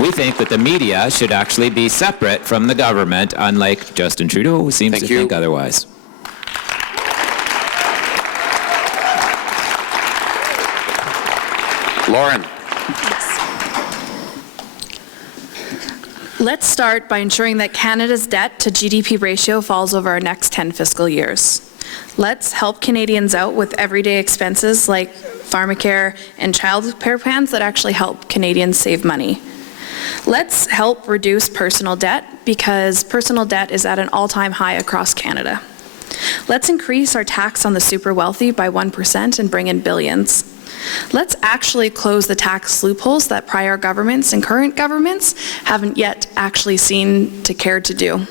we think that the media should actually be separate from the government, unlike Justin Trudeau, who seems to think otherwise. Lauren? Let's start by ensuring that Canada's debt to GDP ratio falls over our next 10 fiscal years. Let's help Canadians out with everyday expenses like pharmacare and child care plans that actually help Canadians save money. Let's help reduce personal debt because personal debt is at an all-time high across Canada. Let's increase our tax on the super wealthy by 1% and bring in billions. Let's actually close the tax loopholes that prior governments and current governments haven't yet actually seen to care to do.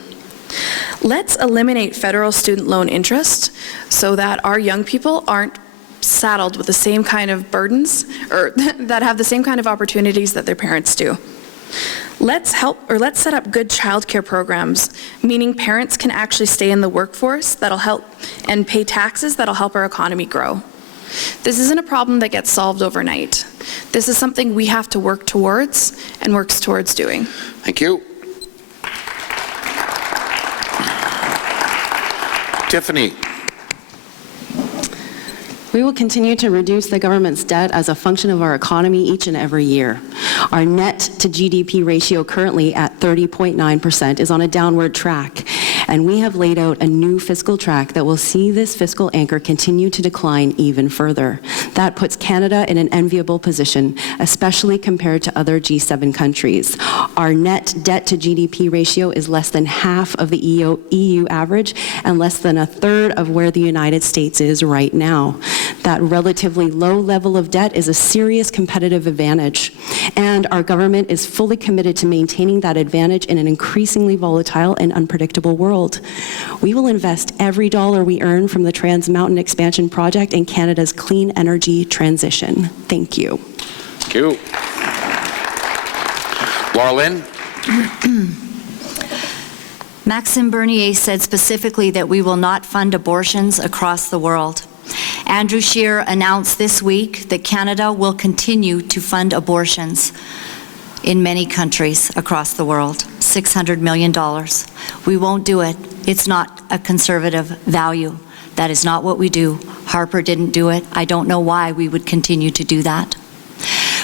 Let's eliminate federal student loan interest so that our young people aren't saddled with the same kind of burdens or that have the same kind of opportunities that their parents do. Let's set up good childcare programs, meaning parents can actually stay in the workforce that'll help and pay taxes that'll help our economy grow. This isn't a problem that gets solved overnight. This is something we have to work towards and works towards doing. Thank you. Tiffany? We will continue to reduce the government's debt as a function of our economy each and every year. Our net to GDP ratio currently at 30.9% is on a downward track, and we have laid out a new fiscal track that will see this fiscal anchor continue to decline even further. That puts Canada in an enviable position, especially compared to other G7 countries. Our net debt to GDP ratio is less than half of the EU average and less than a third of where the United States is right now. That relatively low level of debt is a serious competitive advantage, and our government is fully committed to maintaining that advantage in an increasingly volatile and unpredictable world. We will invest every dollar we earn from the Trans Mountain Expansion Project in Canada's clean energy transition. Thank you. Thank you. Laura Lynn? Maxime Bernier said specifically that we will not fund abortions across the world. Andrew Scheer announced this week that Canada will continue to fund abortions in many countries across the world, $600 million. We won't do it. It's not a conservative value. That is not what we do. Harper didn't do it. I don't know why we would continue to do that.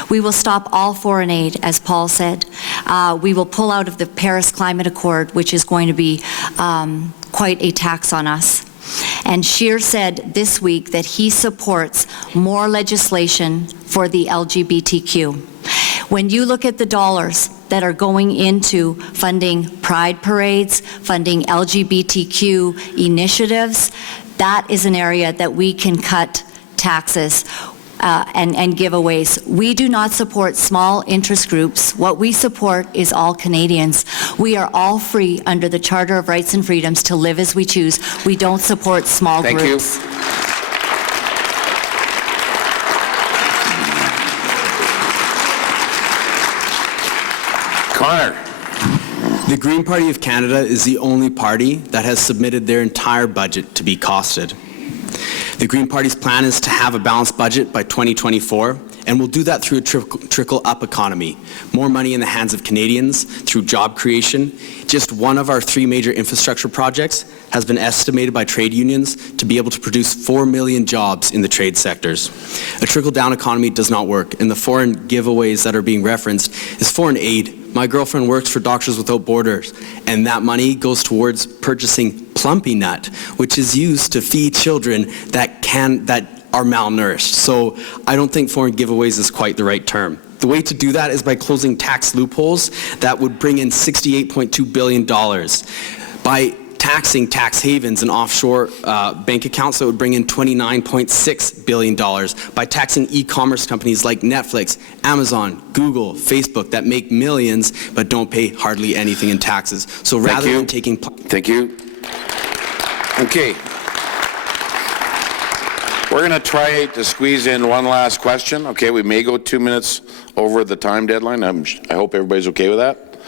We will stop all foreign aid, as Paul said. We will pull out of the Paris Climate Accord, which is going to be quite a tax on us. And Scheer said this week that he supports more legislation for the LGBTQ. When you look at the dollars that are going into funding pride parades, funding LGBTQ initiatives, that is an area that we can cut taxes. and giveaways. We do not support small interest groups. What we support is all Canadians. We are all free under the Charter of Rights and Freedoms to live as we choose. We don't support small Thank groups. you. Connor. The Green Party of Canada is the only party that has submitted their entire budget to be costed. The Green Party's plan is to have a balanced budget by 2024, and we'll do that through a trickle-up economy. More money in the hands of Canadians through job creation. Just one of our 3 major infrastructure projects has been estimated by trade unions to be able to produce 4 million jobs in the trade sectors. A trickle-down economy does not work, and the foreign giveaways that are being referenced is foreign aid. My girlfriend works for Doctors Without Borders, and that money goes towards purchasing plumpy nut, which is used to feed children that are malnourished. So I don't think foreign giveaways is quite the right term. The way to do that is by closing tax loopholes that would bring in $68.2 billion. By taxing tax havens and offshore bank accounts, that would bring in $29.6 billion. By taxing e-commerce companies like Netflix, Amazon, Google, Facebook that make millions but don't pay hardly anything in taxes. So rather than taking... Thank you. Okay. We're going to try to squeeze in one last question. Okay, we may go 2 minutes over the time deadline. I hope everybody's okay with that.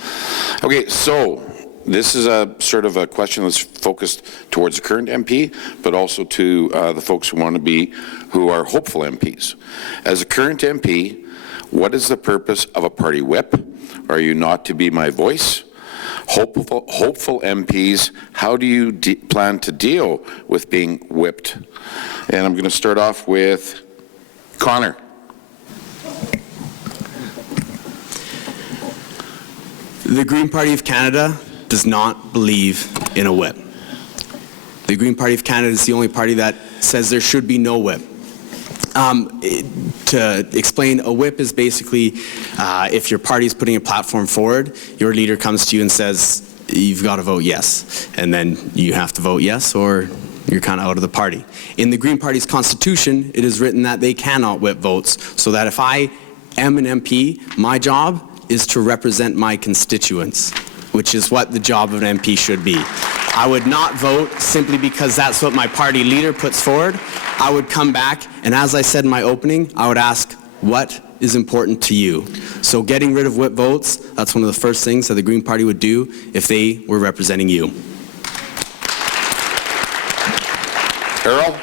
Okay, so this is a sort of a question that's focused towards the current MP, but also to the folks who are hopeful MPs. As a current MP, what is the purpose of a party whip? Are you not to be my voice? Hopeful MPs, how do you plan to deal with being whipped? And I'm going to start off with Connor. The Green Party of Canada does not believe in a whip. The Green Party of Canada is the only party that says there should be no whip. To explain, a whip is basically if your party is putting a platform forward, your leader comes to you and says, you've got to vote yes. And then you have to vote yes or you're kind of out of the party. In the Green Party's constitution, it is written that they cannot whip votes, so that if I am an MP, my job is to represent my constituents, which is what the job of an MP should be. I would not vote simply because that's what my party leader puts forward. I would come back, and as I said in my opening, I would ask, what is important to you? So getting rid of whip votes, that's one of the first things that the Green Party would do if they were representing you. Earl?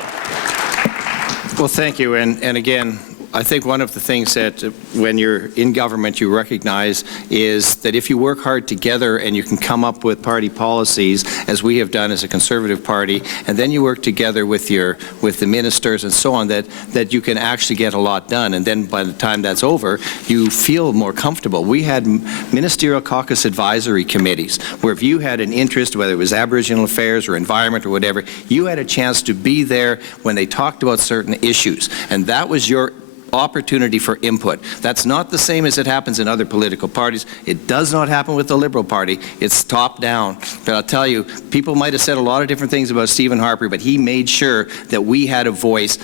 Well, thank you. And again, I think one of the things that when you're in government you recognize is that if you work hard together and you can come up with party policies, as we have done as a Conservative Party, and then you work together with the ministers and so on, that you can actually get a lot done. And then by the time that's over, you feel more comfortable. We had ministerial caucus advisory committees where if you had an interest, whether it was Aboriginal affairs or environment or whatever, you had a chance to be there when they talked about certain issues. And that was your opportunity for input. That's not the same as it happens in other political parties. It does not happen with the Liberal Party. It's top down. But I'll tell you, people might have said a lot of different things about Stephen Harper, but he made sure that we had a voice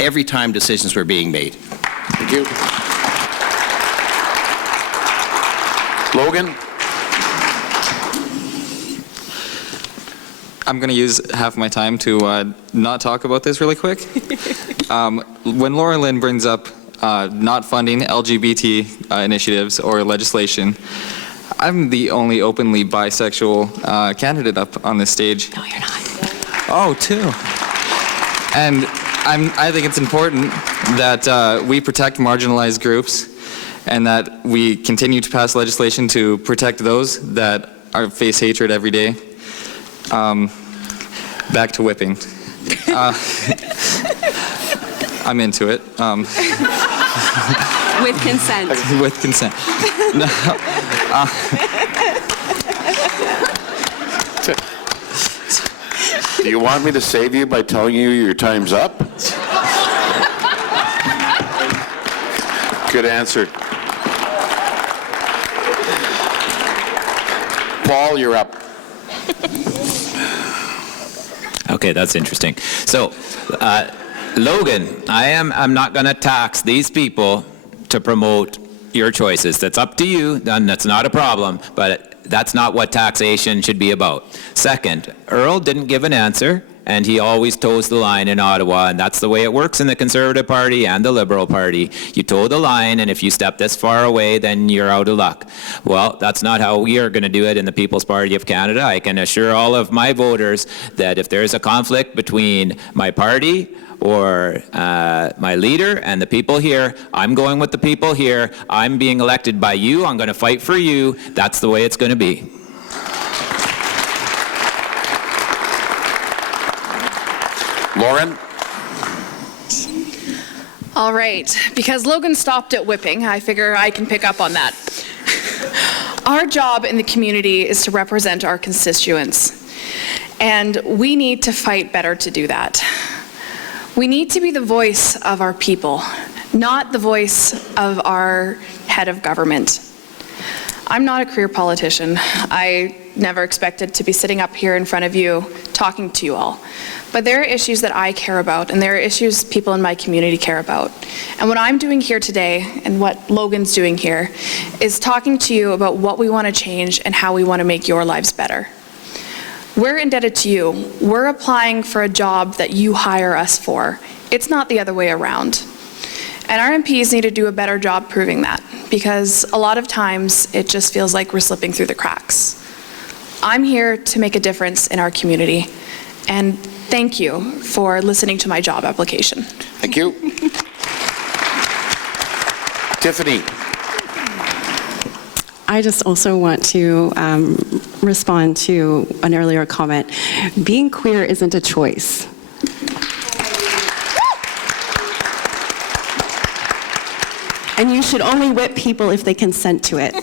every time decisions were being made. Thank you. Logan? I'm going to use half my time to not talk about this really quick. When Laura Lynn brings up not funding LGBT initiatives or legislation, I'm the only openly bisexual candidate up on this stage. No, you're not. Oh, two. And I think it's important that we protect marginalized groups and that we continue to pass legislation to protect those that face hatred every day. Back to whipping. I'm into it. With consent. With consent. No, Do you want me to save you by telling you your time's up? Good answer. Paul, you're up. Okay, that's interesting. So, Logan, I'm not going to tax these people to promote your choices. That's up to you, and that's not a problem, but that's not what taxation should be about. Second, Earl didn't give an answer, and he always toes the line in Ottawa, and that's the way it works in the Conservative Party and the Liberal Party. You toe the line, and if you step this far away, then you're out of luck. Well, that's not how we are going to do it in the People's Party of Canada. I can assure all of my voters that if there's a conflict between my party or my leader and the people here, I'm going with the people here. I'm being elected by you. I'm going to fight for you. That's the way it's going to be. Lauren? All right, because Logan stopped at whipping, I figure I can pick up on that. Our job in the community is to represent our constituents, and we need to fight better to do that. We need to be the voice of our people, not the voice of our head of government. I'm not a career politician. I never expected to be sitting up here in front of you talking to you all. But there are issues that I care about, and there are issues people in my community care about. And what I'm doing here today, and what Logan's doing here, is talking to you about what we want to change and how we want to make your lives better. We're indebted to you. We're applying for a job that you hire us for. It's not the other way around. And our MPs need to do a better job proving that, because a lot of times it just feels like we're slipping through the cracks. I'm here to make a difference in our community, and thank you for listening to my job application. Thank you. Tiffany? I just also want to respond to an earlier comment. Being queer isn't a choice. And you should only whip people if they consent to it.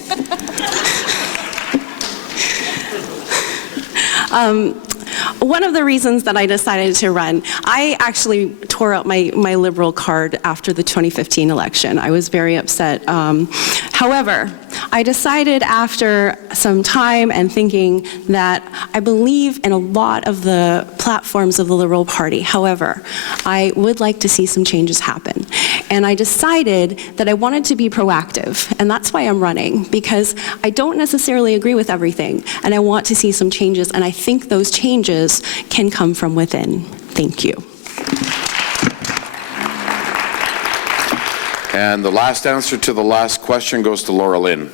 One of the reasons that I decided to run, I actually tore out my Liberal card after the 2015 election. I was very upset. However, I decided after some time and thinking that I believe in a lot of the platforms of the Liberal Party. However, I would like to see some changes happen. And I decided that I wanted to be proactive, and that's why I'm running, because I don't necessarily agree with everything, and I want to see some changes, and I think those changes can come from within. Thank you. And the last answer to the last question goes to Laura Lynn.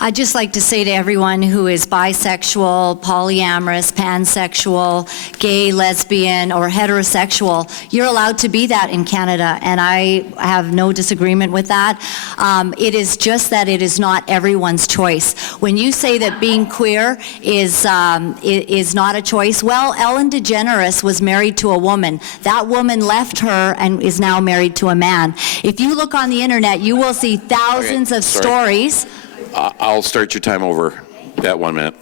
I'd just like to say to everyone who is bisexual, polyamorous, pansexual, gay, lesbian, or heterosexual, you're allowed to be that in Canada, and I have no disagreement with that. It is just that it is not everyone's choice. When you say that being queer is not a choice, well, Ellen DeGeneres was married to a woman. That woman left her and is now married to a man. If you look on the internet, you will see thousands of stories. I'll start your time over at 1 minute.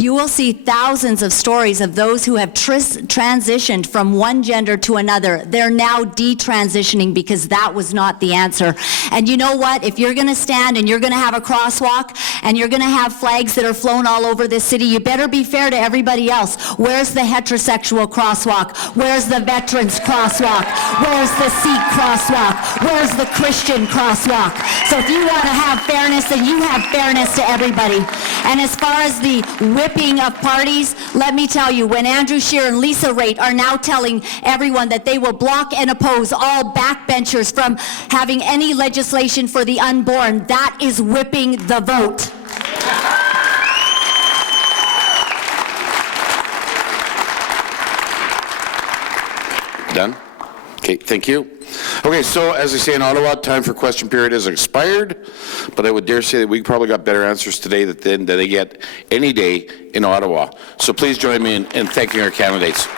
You will see thousands of stories of those who have transitioned from one gender to another. They're now detransitioning because that was not the answer. And you know what? If you're going to stand and you're going to have a crosswalk and you're going to have flags that are flown all over this city, you better be fair to everybody else. Where's the heterosexual crosswalk? Where's the veterans crosswalk? Where's the Sikh crosswalk? Where's the Christian crosswalk? So if you want to have fairness, then you have fairness to everybody. And as far as the whipping of parties, let me tell you, when Andrew Scheer and Lisa Raitt are now telling everyone that they will block and oppose all backbenchers from having any legislation for the unborn, that is whipping the vote. Done? Okay, thank you. Okay, so as I say in Ottawa, time for question period has expired, but I would dare say that we probably got better answers today than they get any day in Ottawa. So please join me in thanking our candidates.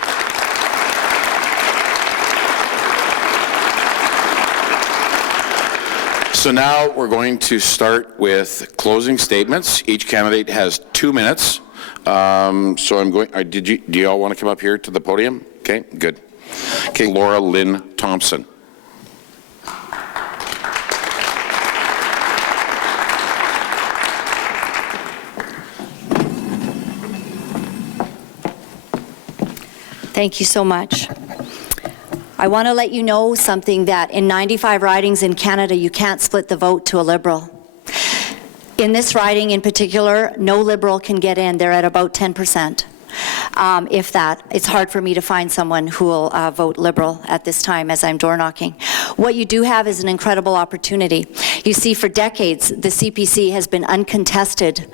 So now we're going to start with closing statements. Each candidate has 2 minutes. So I'm going, do you all want to come up here to the podium? Okay, good. Okay, Laura Lynn Thompson. Thank you so much. I want to let you know something, that in 95 ridings in Canada, you can't split the vote to a Liberal. In this riding in particular, no Liberal can get in. They're at about 10%. If that. It's hard for me to find someone who will vote Liberal at this time as I'm door knocking. What you do have is an incredible opportunity. You see, for decades, the CPC has been uncontested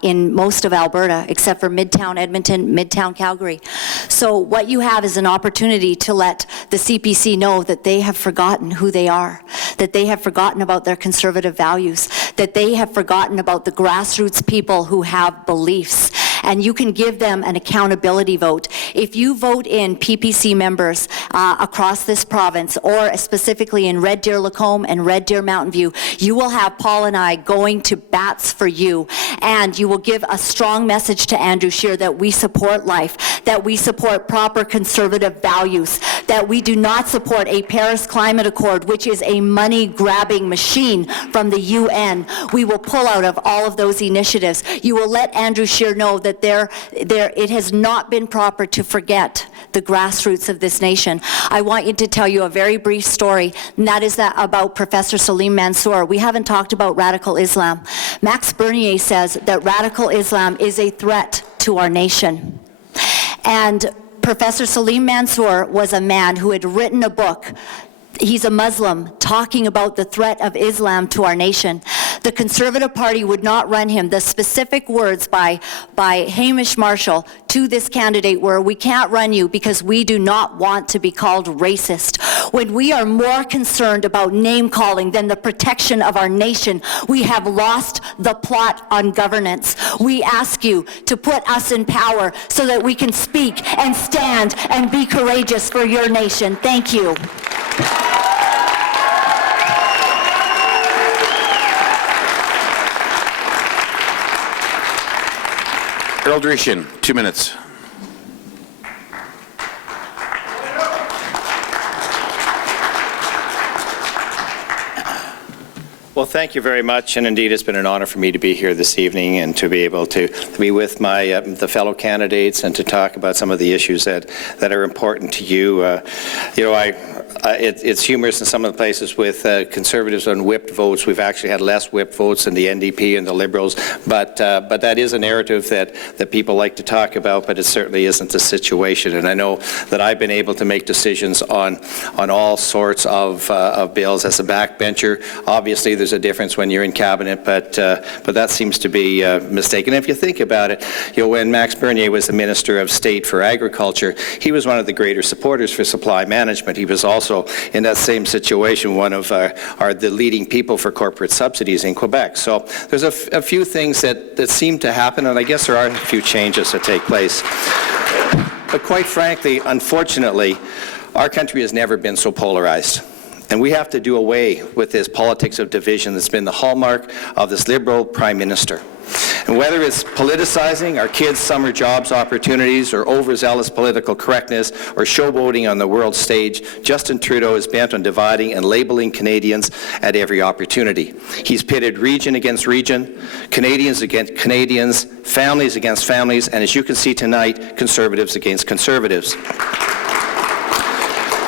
in most of Alberta, except for Midtown Edmonton, Midtown Calgary. So what you have is an opportunity to let the CPC know that they have forgotten who they are, that they have forgotten about their conservative values, that they have forgotten about the grassroots people who have beliefs. And you can give them an accountability vote. If you vote in PPC members across this province, or specifically in Red Deer Lacombe and Red Deer Mountain View, you will have Paul and I going to bats for you, and you will give a strong message to Andrew Scheer that we support life, that we support proper conservative values, that we do not support a Paris Climate Accord, which is a money-grabbing machine from the UN. We will pull out of all of those initiatives. You will let Andrew Scheer know that it has not been proper to forget the grassroots of this nation. I want you to tell you a very brief story, and that is that about Professor Salim Mansour. We haven't talked about radical Islam. Max Bernier says that radical Islam is a threat to our nation. And Professor Salim Mansour was a man who had written a book. He's a Muslim, talking about the threat of Islam to our nation. The Conservative Party would not run him. The specific words by Hamish Marshall to this candidate were, "We can't run you because we do not want to be called racist." When we are more concerned about name-calling than the protection of our nation, we have lost the plot on governance. We ask you to put us in power so that we can speak and stand and be courageous for your nation. Thank you. Earl Driessen, 2 minutes. Well, thank you very much, and indeed it's been an honor for me to be here this evening and to be able to be with my the fellow candidates and to talk about some of the issues that are important to you. It's humorous in some of the places with Conservatives on whipped votes. We've actually had less whipped votes than the NDP and the Liberals, but that is a narrative that people like to talk about, but it certainly isn't the situation. And I know that I've been able to make decisions on all sorts of bills as a backbencher. Obviously, there's a difference when you're in cabinet, but that seems to be mistaken. If you think about it, when Max Bernier was the Minister of State for Agriculture, he was one of the greater supporters for supply management. He was also, in that same situation, one of the leading people for corporate subsidies in Quebec. So there's a few things that seem to happen, and I guess there are a few changes that take place. But quite frankly, unfortunately, our country has never been so polarized. And we have to do away with this politics of division that's been the hallmark of this Liberal Prime Minister. And whether it's politicizing our kids' summer jobs opportunities or overzealous political correctness or showboating on the world stage, Justin Trudeau is bent on dividing and labeling Canadians at every opportunity. He's pitted region against region, Canadians against Canadians, families against families, and as you can see tonight, Conservatives against Conservatives.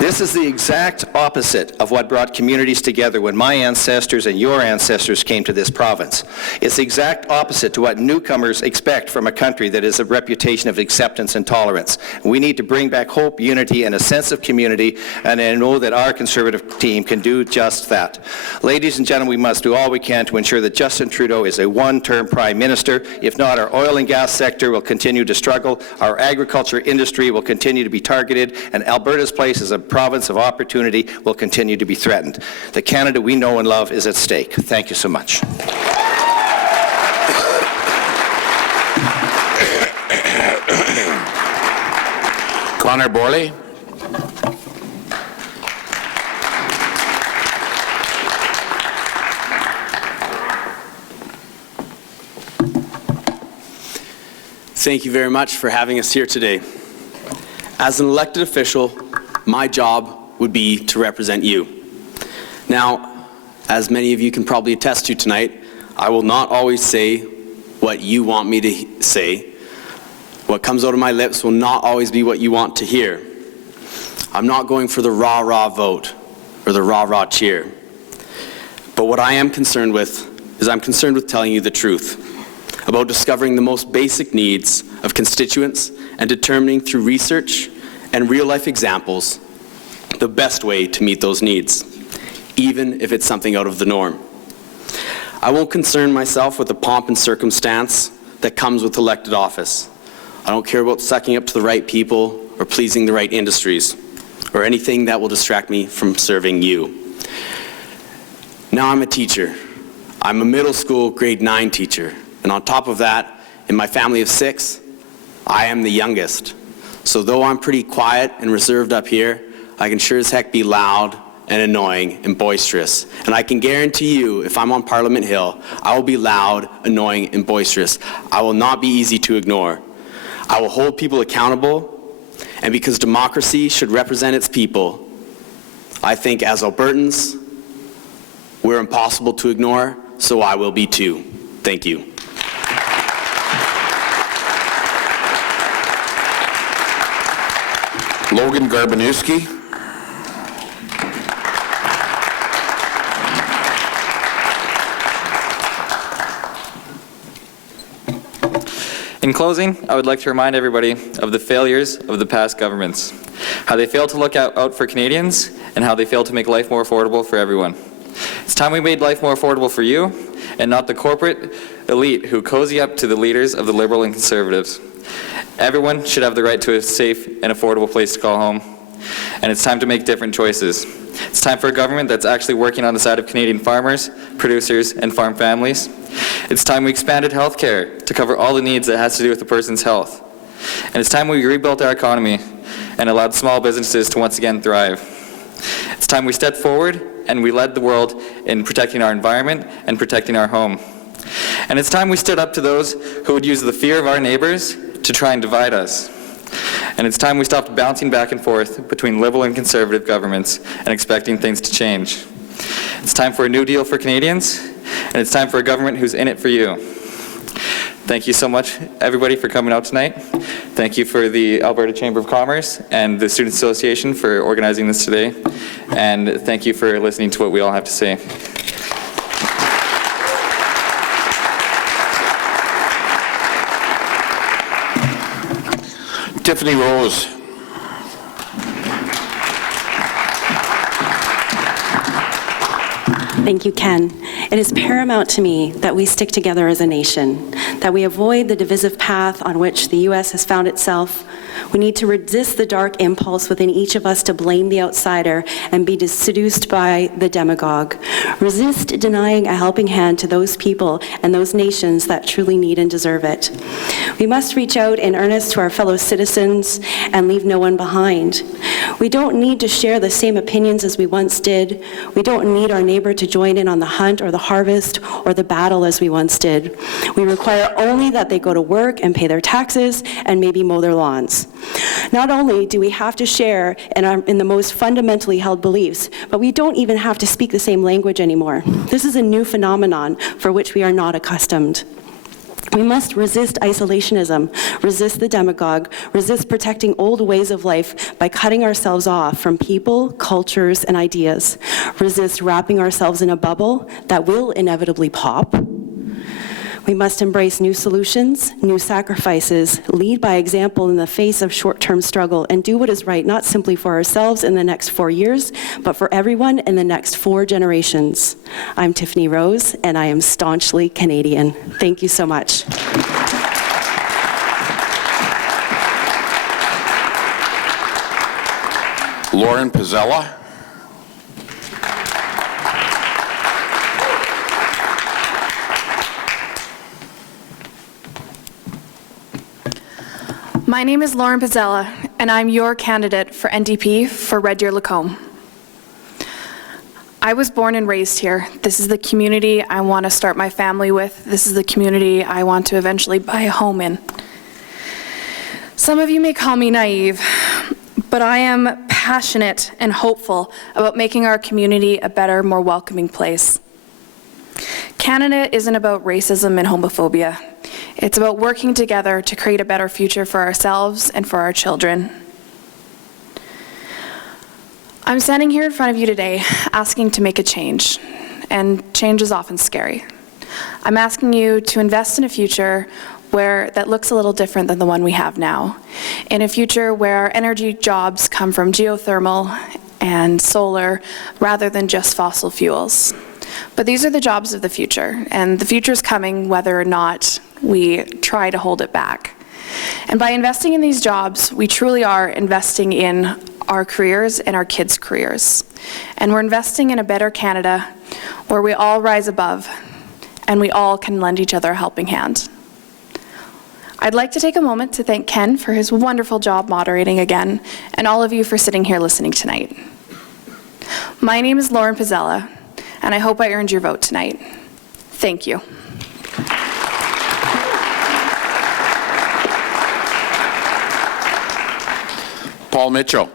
This is the exact opposite of what brought communities together when my ancestors and your ancestors came to this province. It's the exact opposite to what newcomers expect from a country that has a reputation of acceptance and tolerance. We need to bring back hope, unity, and a sense of community, and I know that our Conservative team can do just that. Ladies and gentlemen, we must do all we can to ensure that Justin Trudeau is a one-term Prime Minister. If not, our oil and gas sector will continue to struggle, our agriculture industry will continue to be targeted, and Alberta's place as a province of opportunity will continue to be threatened. The Canada we know and love is at stake. Thank you so much. Connor Borle. Thank you very much for having us here today. As an elected official, my job would be to represent you. Now, as many of you can probably attest to tonight, I will not always say what you want me to say. What comes out of my lips will not always be what you want to hear. I'm not going for the rah-rah vote or the rah-rah cheer. But what I am concerned with is I'm concerned with telling you the truth about discovering the most basic needs of constituents and determining through research and real-life examples the best way to meet those needs, even if it's something out of the norm. I won't concern myself with the pomp and circumstance that comes with elected office. I don't care about sucking up to the right people or pleasing the right industries or anything that will distract me from serving you. Now I'm a teacher. I'm a middle school grade 9 teacher. And on top of that, in my family of 6, I am the youngest. So though I'm pretty quiet and reserved up here, I can sure as heck be loud and annoying and boisterous. And I can guarantee you, if I'm on Parliament Hill, I will be loud, annoying, and boisterous. I will not be easy to ignore. I will hold people accountable, and because democracy should represent its people, I think as Albertans, we're impossible to ignore, so I will be too. Thank you. Logan Garbanewski. In closing, I would like to remind everybody of the failures of the past governments, how they failed to look out for Canadians, and how they failed to make life more affordable for everyone. It's time we made life more affordable for you, and not the corporate elite who cozy up to the leaders of the Liberal and Conservatives. Everyone should have the right to a safe and affordable place to call home, and it's time to make different choices. It's time for a government that's actually working on the side of Canadian farmers, producers, and farm families. It's time we expanded healthcare to cover all the needs that has to do with a person's health. And it's time we rebuilt our economy and allowed small businesses to once again thrive. It's time we stepped forward and we led the world in protecting our environment and protecting our home. And it's time we stood up to those who would use the fear of our neighbors to try and divide us. And it's time we stopped bouncing back and forth between Liberal and Conservative governments and expecting things to change. It's time for a new deal for Canadians, and it's time for a government who's in it for you. Thank you so much, everybody, for coming out tonight. Thank you for the Alberta Chamber of Commerce and the Students Association for organizing this today. And thank you for listening to what we all have to say. Tiffany Rose. Thank you, Ken. It is paramount to me that we stick together as a nation, that we avoid the divisive path on which the U.S. has found itself. We need to resist the dark impulse within each of us to blame the outsider and be seduced by the demagogue. Resist denying a helping hand to those people and those nations that truly need and deserve it. We must reach out in earnest to our fellow citizens and leave no one behind. We don't need to share the same opinions as we once did. We don't need our neighbor to join in on the hunt or the harvest or the battle as we once did. We require only that they go to work and pay their taxes and maybe mow their lawns. Not only do we have to share in the most fundamentally held beliefs, but we don't even have to speak the same language anymore. This is a new phenomenon for which we are not accustomed. We must resist isolationism, resist the demagogue, resist protecting old ways of life by cutting ourselves off from people, cultures, and ideas. Resist wrapping ourselves in a bubble that will inevitably pop. We must embrace new solutions, new sacrifices, lead by example in the face of short-term struggle, and do what is right, not simply for ourselves in the next 4 years, but for everyone in the next 4 generations. I'm Tiffany Rose, and I am staunchly Canadian. Thank you so much. Lauren Pizzella. My name is Lauren Izella, and I'm your candidate for NDP for Red Deer Lacombe. I was born and raised here. This is the community I want to start my family with. This is the community I want to eventually buy a home in. Some of you may call me naive, but I am passionate and hopeful about making our community a better, more welcoming place. Canada isn't about racism and homophobia. It's about working together to create a better future for ourselves and for our children. I'm standing here in front of you today asking to make a change, and change is often scary. I'm asking you to invest in a future that looks a little different than the one we have now, in a future where our energy jobs come from geothermal and solar rather than just fossil fuels. But these are the jobs of the future, and the future is coming whether or not we try to hold it back. And by investing in these jobs, we truly are investing in our careers and our kids' careers. And we're investing in a better Canada where we all rise above and we all can lend each other a helping hand. I'd like to take a moment to thank Ken for his wonderful job moderating again, and all of you for sitting here listening tonight. My name is Lauren Izella, and I hope I earned your vote tonight. Thank you. Paul Mitchell.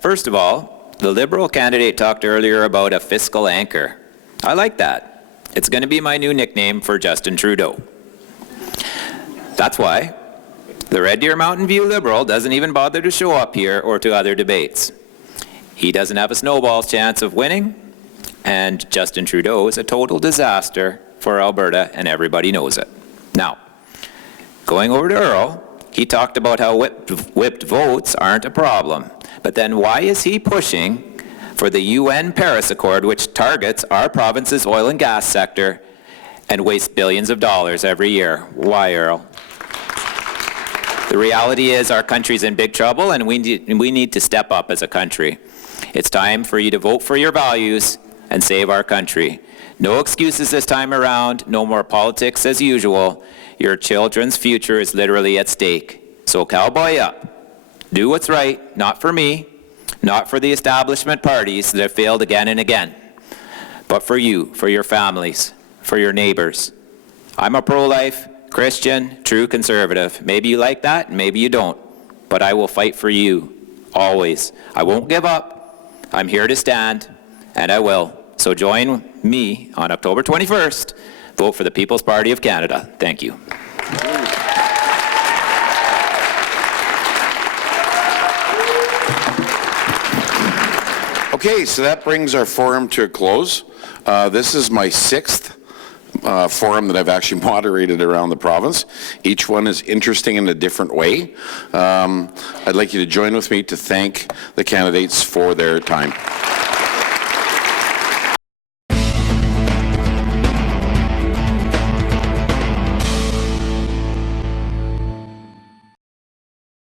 First of all, the Liberal candidate talked earlier about a fiscal anchor. I like that. It's going to be my new nickname for Justin Trudeau. That's why the Red Deer Mountain View Liberal doesn't even bother to show up here or to other debates. He doesn't have a snowball's chance of winning, and Justin Trudeau is a total disaster for Alberta, and everybody knows it. Now, going over to Earl, he talked about how whipped votes aren't a problem. But then why is he pushing for the UN Paris Accord, which targets our province's oil and gas sector and wastes billions of dollars every year? Why, Earl? The reality is our country's in big trouble, and we need to step up as a country. It's time for you to vote for your values and save our country. No excuses this time around, no more politics as usual. Your children's future is literally at stake. So cowboy up. Do what's right, not for me, not for the establishment parties that have failed again and again, but for you, for your families, for your neighbors. I'm a pro-life, Christian, true conservative. Maybe you like that, maybe you don't, but I will fight for you, always. I won't give up. I'm here to stand, and I will. So join me on October 21st. Vote for the People's Party of Canada. Thank you. Okay, so that brings our forum to a close. This is my sixth forum that I've actually moderated around the province. Each one is interesting in a different way. I'd like you to join with me to thank the candidates for their time.